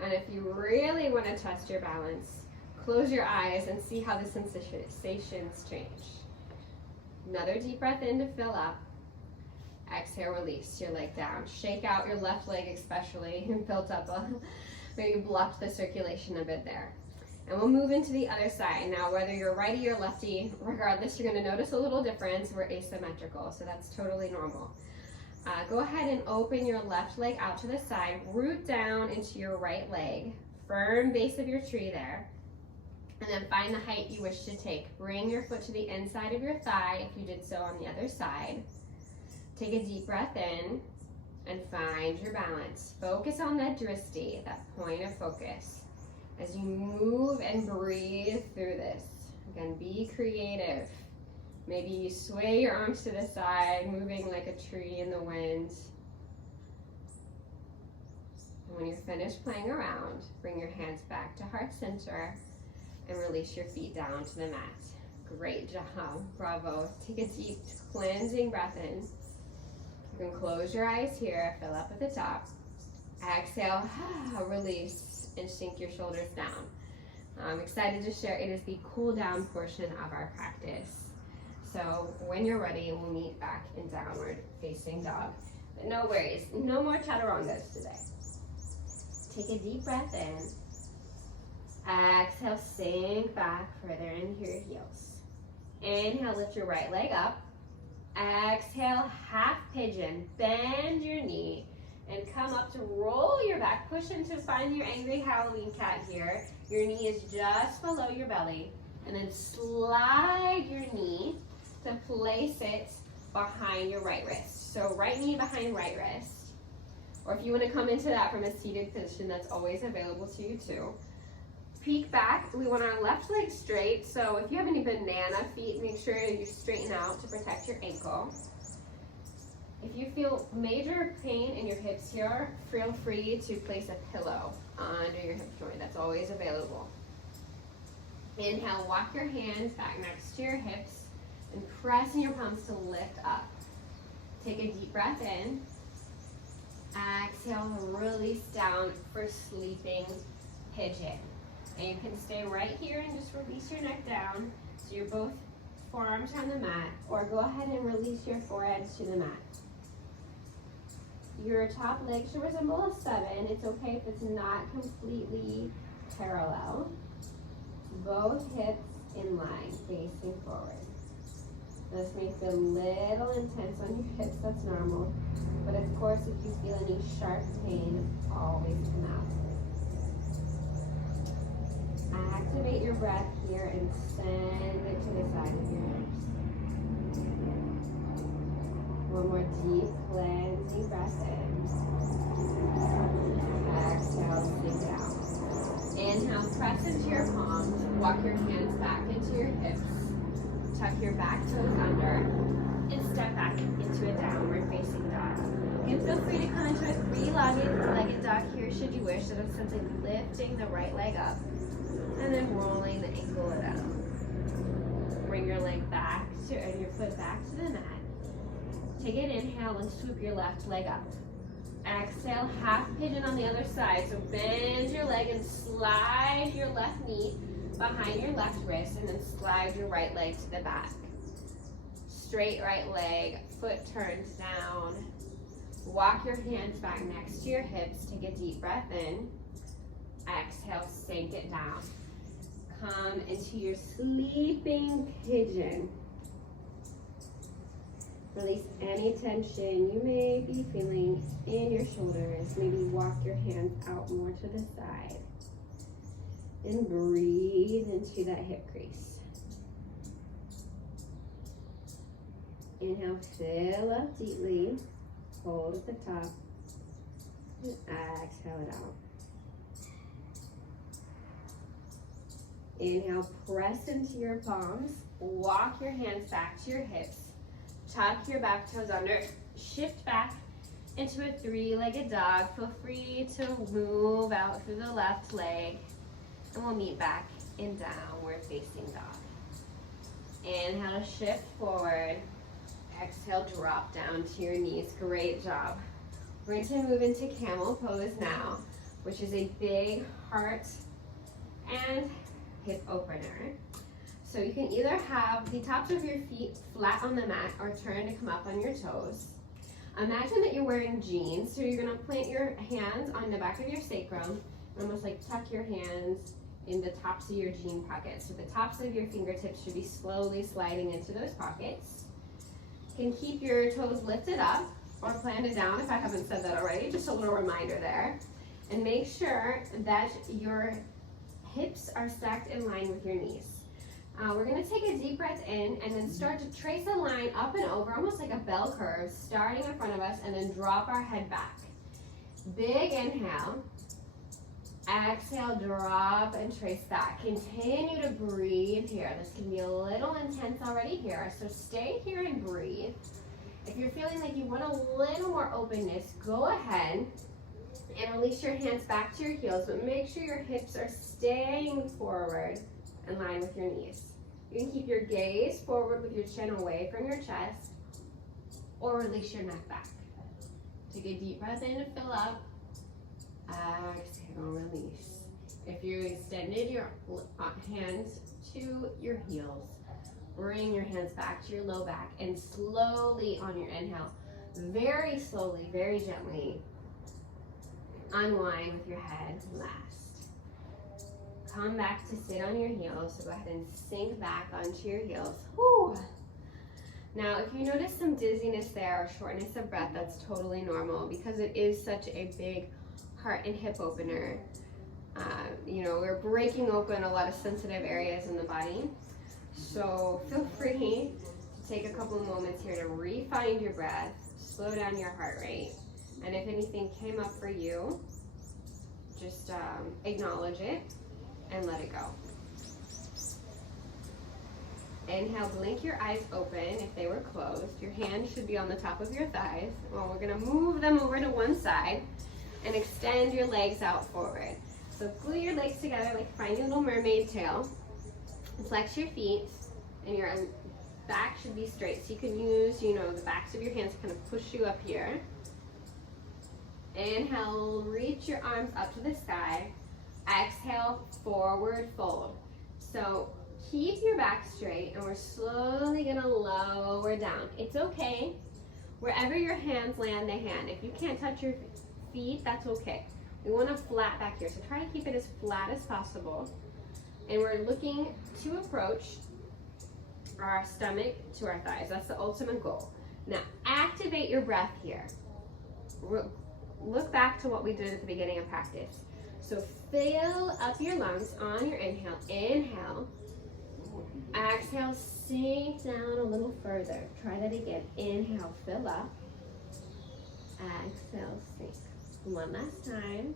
And if you really want to test your balance, close your eyes and see how the sensations change. Another deep breath in to fill up. Exhale, release your leg down. Shake out your left leg especially, and built up maybe blocked the circulation a bit there. And we'll move into the other side. Now, whether you're righty or lefty, regardless, you're gonna notice a little difference. We're asymmetrical, so that's totally normal. Go ahead and open your left leg out to the side, root down into your right leg, firm base of your tree there, and then find the height you wish to take. Bring your foot to the inside of your thigh if you did so on the other side. Take a deep breath in and find your balance. Focus on that drishti, that point of focus. As you move and breathe through this. Again, be creative. Maybe you sway your arms to the side, moving like a tree in the wind. And when you're finished playing around, bring your hands back to heart center and release your feet down to the mat. Great job, bravo. Take a deep cleansing breath in. You can close your eyes here, fill up at the top. Exhale, release, and sink your shoulders down. I'm excited to share, it is the cool down portion of our practice. So when you're ready, we'll meet back in downward facing dog. But no worries, no more chaturangas today. Take a deep breath in. Exhale, sink back further into your heels. Inhale, lift your right leg up. Exhale, half pigeon, bend your knee and come up to roll your back. Push into find your angry Halloween cat here. Your knee is just below your belly. And then slide your knee to place it behind your right wrist. So right knee behind right wrist. Or if you want to come into that from a seated position, that's always available to you too. Peek back. We want our left leg straight. So if you have any banana feet, make sure you straighten out to protect your ankle. If you feel major pain in your hips here, feel free to place a pillow under your hip joint. That's always available. Inhale, walk your hands back next to your hips and press in your palms to lift up. Take a deep breath in. Exhale, release down for sleeping pigeon. And you can stay right here and just release your neck down. So you're both forearms on the mat, or go ahead and release your foreheads to the mat. Your top leg should resemble a 7. It's okay if it's not completely parallel. Both hips in line, facing forward. This may feel a little intense on your hips, that's normal. But of course, if you feel any sharp pain, always come out. Activate your breath here and send it to the side of your hips. One more deep cleansing breath in. Exhale, sink down. Inhale, press into your palms. Walk your hands back into your hips. Tuck your back toes under. And step back into a downward facing dog. And feel free to come into a three-legged dog here should you wish. So that's simply lifting the right leg up. And then rolling the ankle down. Bring your leg back and your foot back to the mat. Take an inhale and swoop your left leg up. Exhale, half pigeon on the other side. So bend your leg and slide your left knee behind your left wrist, and then slide your right leg to the back. Straight right leg, foot turns down. Walk your hands back next to your hips. Take a deep breath in. Exhale, sink it down. Come into your sleeping pigeon. Release any tension you may be feeling in your shoulders. Maybe walk your hands out more to the side. And breathe into that hip crease. Inhale, fill up deeply. Hold at the top. And exhale it out. Inhale, press into your palms. Walk your hands back to your hips. Tuck your back toes under. Shift back into a three-legged dog. Feel free to move out through the left leg. And we'll meet back in downward facing dog. Inhale to shift forward. Exhale, drop down to your knees. Great job. We're going to move into camel pose now, which is a big heart and hip opener. So you can either have the tops of your feet flat on the mat or turn to come up on your toes. Imagine that you're wearing jeans, so you're gonna plant your hands on the back of your sacrum, and almost like tuck your hands in the tops of your jean pockets. So the tops of your fingertips should be slowly sliding into those pockets. You can keep your toes lifted up or planted down if I haven't said that already, just a little reminder there. And make sure that your hips are stacked in line with your knees. We're gonna take a deep breath in and then start to trace a line up and over, almost like a bell curve, starting in front of us, and then drop our head back. Big inhale. Exhale, drop and trace back. Continue to breathe here. This can be a little intense already here, so stay here and breathe. If you're feeling like you want a little more openness, go ahead and release your hands back to your heels, but make sure your hips are staying forward in line with your knees. You can keep your gaze forward with your chin away from your chest, or release your neck back. Take a deep breath in to fill up. Exhale, release. If you extended your hands to your heels, bring your hands back to your low back, and slowly on your inhale, very slowly, very gently, unwind with your head last. Come back to sit on your heels, so go ahead and sink back onto your heels. Whew. Now, if you notice some dizziness there or shortness of breath, that's totally normal because it is such a big heart and hip opener. We're breaking open a lot of sensitive areas in the body. So feel free to take a couple of moments here to re-find your breath, slow down your heart rate, and if anything came up for you, just acknowledge it and let it go. Inhale, blink your eyes open if they were closed. Your hands should be on the top of your thighs. Well, we're gonna move them over to one side and extend your legs out forward. So glue your legs together like finding a little mermaid tail. Flex your feet, and your back should be straight. So you can use, the backs of your hands to kind of push you up here. Inhale, reach your arms up to the sky. Exhale, forward fold. So keep your back straight, and we're slowly gonna lower down. It's okay. Wherever your hands land, they hand. If you can't touch your feet, that's okay. We want to flat back here, so try to keep it as flat as possible. And we're looking to approach our stomach to our thighs. That's the ultimate goal. Now, activate your breath here. Look back to what we did at the beginning of practice. So fill up your lungs on your inhale. Inhale. Exhale, sink down a little further. Try that again. Inhale, fill up. Exhale, sink. One last time.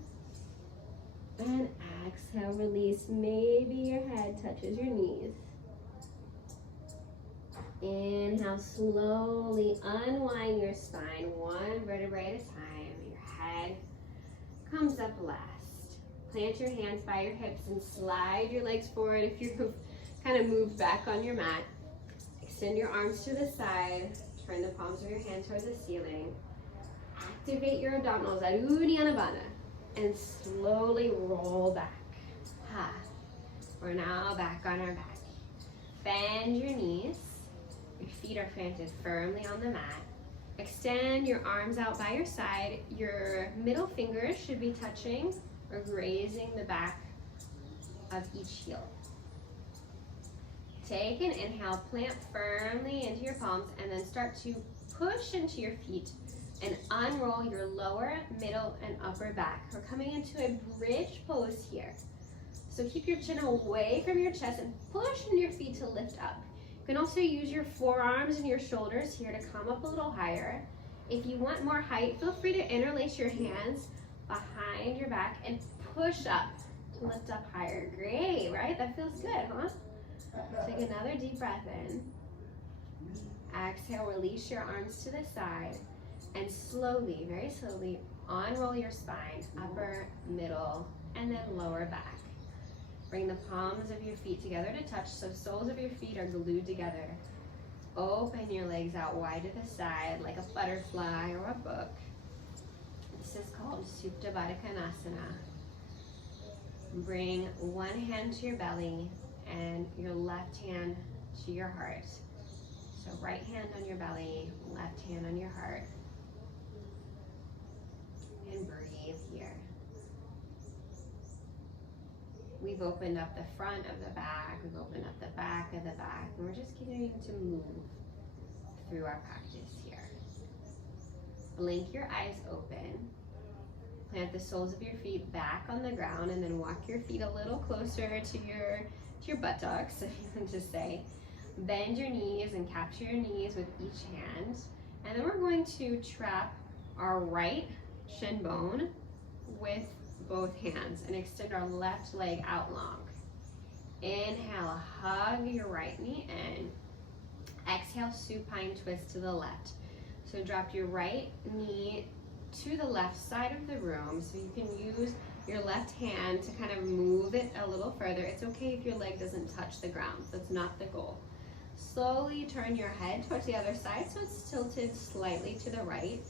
And exhale, release. Maybe your head touches your knees. Inhale, slowly unwind your spine, one vertebrae at a time. Your head comes up last. Plant your hands by your hips and slide your legs forward if you've kind of moved back on your mat. Extend your arms to the side. Turn the palms of your hands towards the ceiling. Activate your abdominals at Uddiyana Bandha and slowly roll back. We're now back on our back. Bend your knees. Your feet are planted firmly on the mat. Extend your arms out by your side. Your middle fingers should be touching or grazing the back of each heel. Take an inhale, plant firmly into your palms, and then start to push into your feet and unroll your lower, middle, and upper back. We're coming into a bridge pose here. So keep your chin away from your chest and push into your feet to lift up. You can also use your forearms and your shoulders here to come up a little higher. If you want more height, feel free to interlace your hands behind your back and push up to lift up higher. Great, right? That feels good, huh? Take another deep breath in. Exhale, release your arms to the side. And slowly, very slowly, unroll your spine, upper, middle, and then lower back. Bring the palms of your feet together to touch so soles of your feet are glued together. Open your legs out wide to the side like a butterfly or a book. This is called Supta Baddha Konasana. Bring one hand to your belly and your left hand to your heart. So right hand on your belly, left hand on your heart. And breathe here. We've opened up the front of the back, we've opened up the back of the back, and we're just continuing to move through our practice here. Blink your eyes open. Plant the soles of your feet back on the ground, and then walk your feet a little closer to your buttocks, if you want to say. Bend your knees and capture your knees with each hand. And then we're going to trap our right shin bone with both hands and extend our left leg out long. Inhale, hug your right knee in. Exhale, supine twist to the left. So drop your right knee to the left side of the room, so you can use your left hand to kind of move it a little further. It's okay if your leg doesn't touch the ground. That's not the goal. Slowly turn your head towards the other side so it's tilted slightly to the right.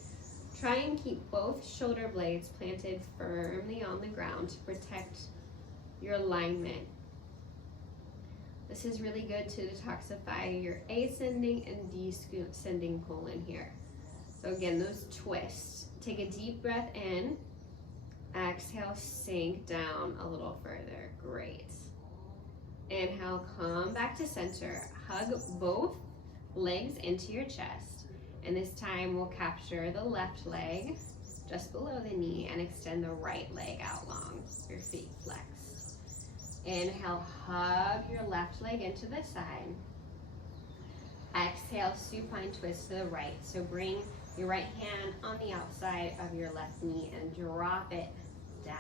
Try and keep both shoulder blades planted firmly on the ground to protect your alignment. This is really good to detoxify your ascending and descending colon here. So again, those twists. Take a deep breath in. Exhale, sink down a little further. Great. Inhale, come back to center. Hug both legs into your chest. And this time we'll capture the left leg just below the knee and extend the right leg out long. Your feet flexed. Inhale, hug your left leg into the side. Exhale, supine twist to the right. So bring your right hand on the outside of your left knee and drop it down.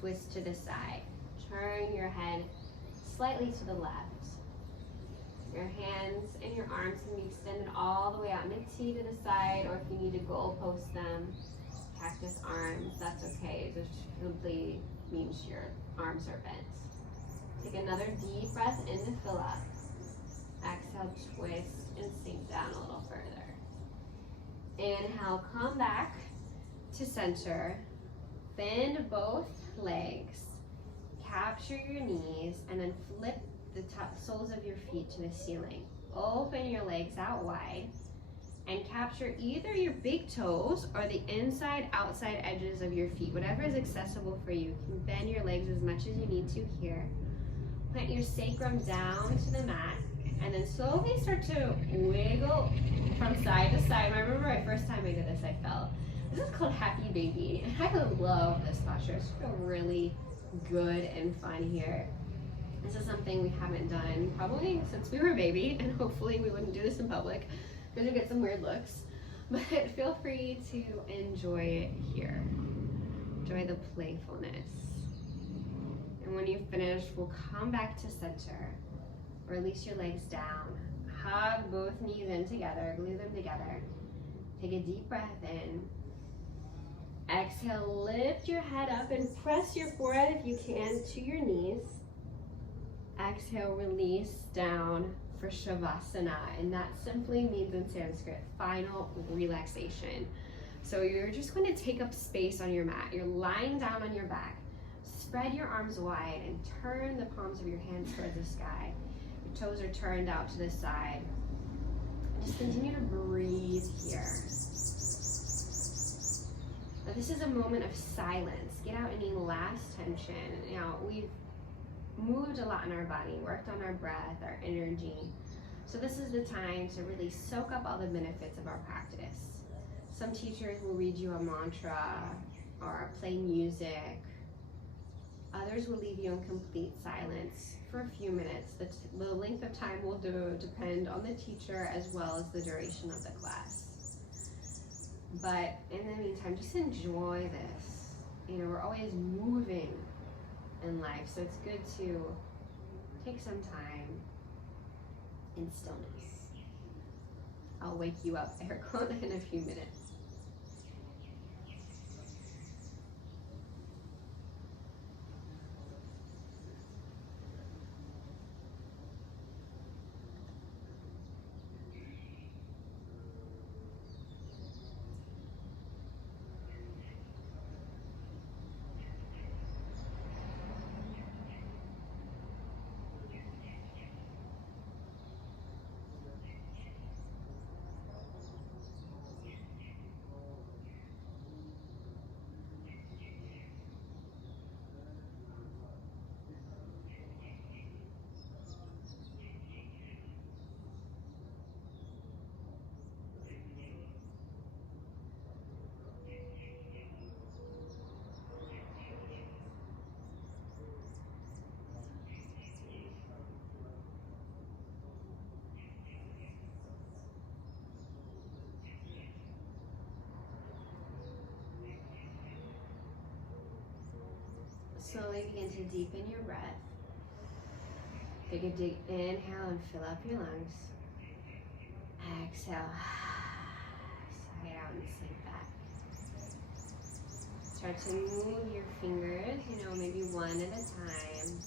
Twist to the side. Turn your head slightly to the left. Your hands and your arms can be extended all the way out. Mid-T to the side, or if you need to goalpost them, cactus arms, that's okay. It just simply means your arms are bent. Take another deep breath in to fill up. Exhale, twist and sink down a little further. Inhale, come back to center. Bend both legs. Capture your knees and then flip the top soles of your feet to the ceiling. Open your legs out wide and capture either your big toes or the inside, outside edges of your feet. Whatever is accessible for you. You can bend your legs as much as you need to here. Plant your sacrum down to the mat and then slowly start to wiggle from side to side. I remember my first time I did this, I fell. This is called Happy Baby. And I love this posture. It's feel really good and fun here. This is something we haven't done probably since we were a baby, and hopefully we wouldn't do this in public because we get some weird looks. But feel free to enjoy it here. Enjoy the playfulness. And when you finish, we'll come back to center. Release your legs down. Hug both knees in together, glue them together. Take a deep breath in. Exhale, lift your head up and press your forehead if you can to your knees. Exhale, release down for Shavasana, and that simply means in Sanskrit, final relaxation. So you're just going to take up space on your mat. You're lying down on your back. Spread your arms wide and turn the palms of your hands towards the sky. Your toes are turned out to the side. Just continue to breathe here. Now this is a moment of silence. Get out any last tension. Now we've moved a lot in our body, worked on our breath, our energy. So this is the time to really soak up all the benefits of our practice. Some teachers will read you a mantra or play music. Others will leave you in complete silence for a few minutes. The length of time will depend on the teacher as well as the duration of the class. But in the meantime, just enjoy this. You know, we're always moving in life, so it's good to take some time in stillness. I'll wake you up, air quote, in a few minutes. Slowly begin to deepen your breath. Take a deep inhale and fill up your lungs. Exhale. Sigh it out and sink back. Start to move your fingers, maybe one at a time.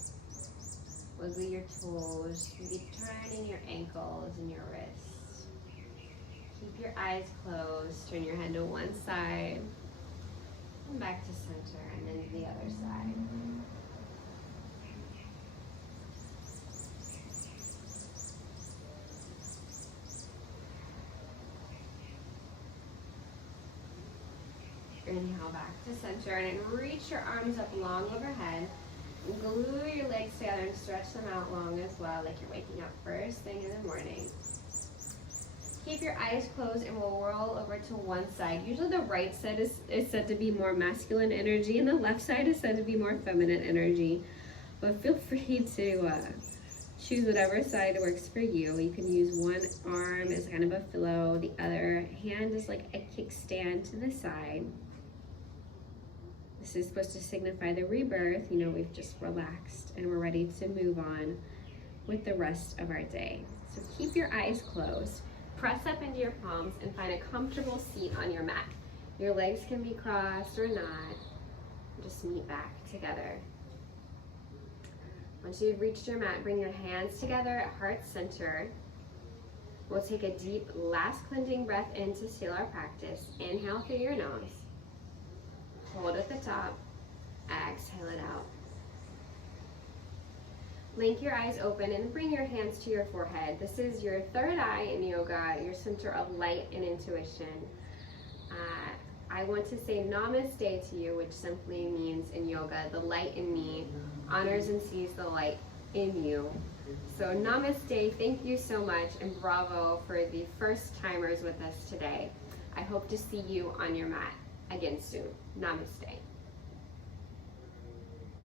Wiggle your toes, maybe turning your ankles and your wrists. Keep your eyes closed, turn your head to one side, and back to center, and then to the other side. Inhale back to center and reach your arms up long overhead. Glue your legs together and stretch them out long as well, like you're waking up first thing in the morning. Keep your eyes closed and we'll roll over to one side. Usually the right side is said to be more masculine energy and the left side is said to be more feminine energy. But feel free to choose whatever side works for you. You can use one arm as kind of a pillow, the other hand is like a kickstand to the side. This is supposed to signify the rebirth. We've just relaxed and we're ready to move on with the rest of our day. So keep your eyes closed, press up into your palms and find a comfortable seat on your mat. Your legs can be crossed or not. Just meet back together. Once you've reached your mat, bring your hands together at heart center. We'll take a deep last cleansing breath in to seal our practice. Inhale through your nose. Hold at the top, exhale it out. Blink your eyes open and bring your hands to your forehead. This is your third eye in yoga, your center of light and intuition. I want to say namaste to you, which simply means in yoga, the light in me honors and sees the light in you. So namaste, thank you so much, and bravo for the first timers with us today. I hope to see you on your mat again soon. Namaste.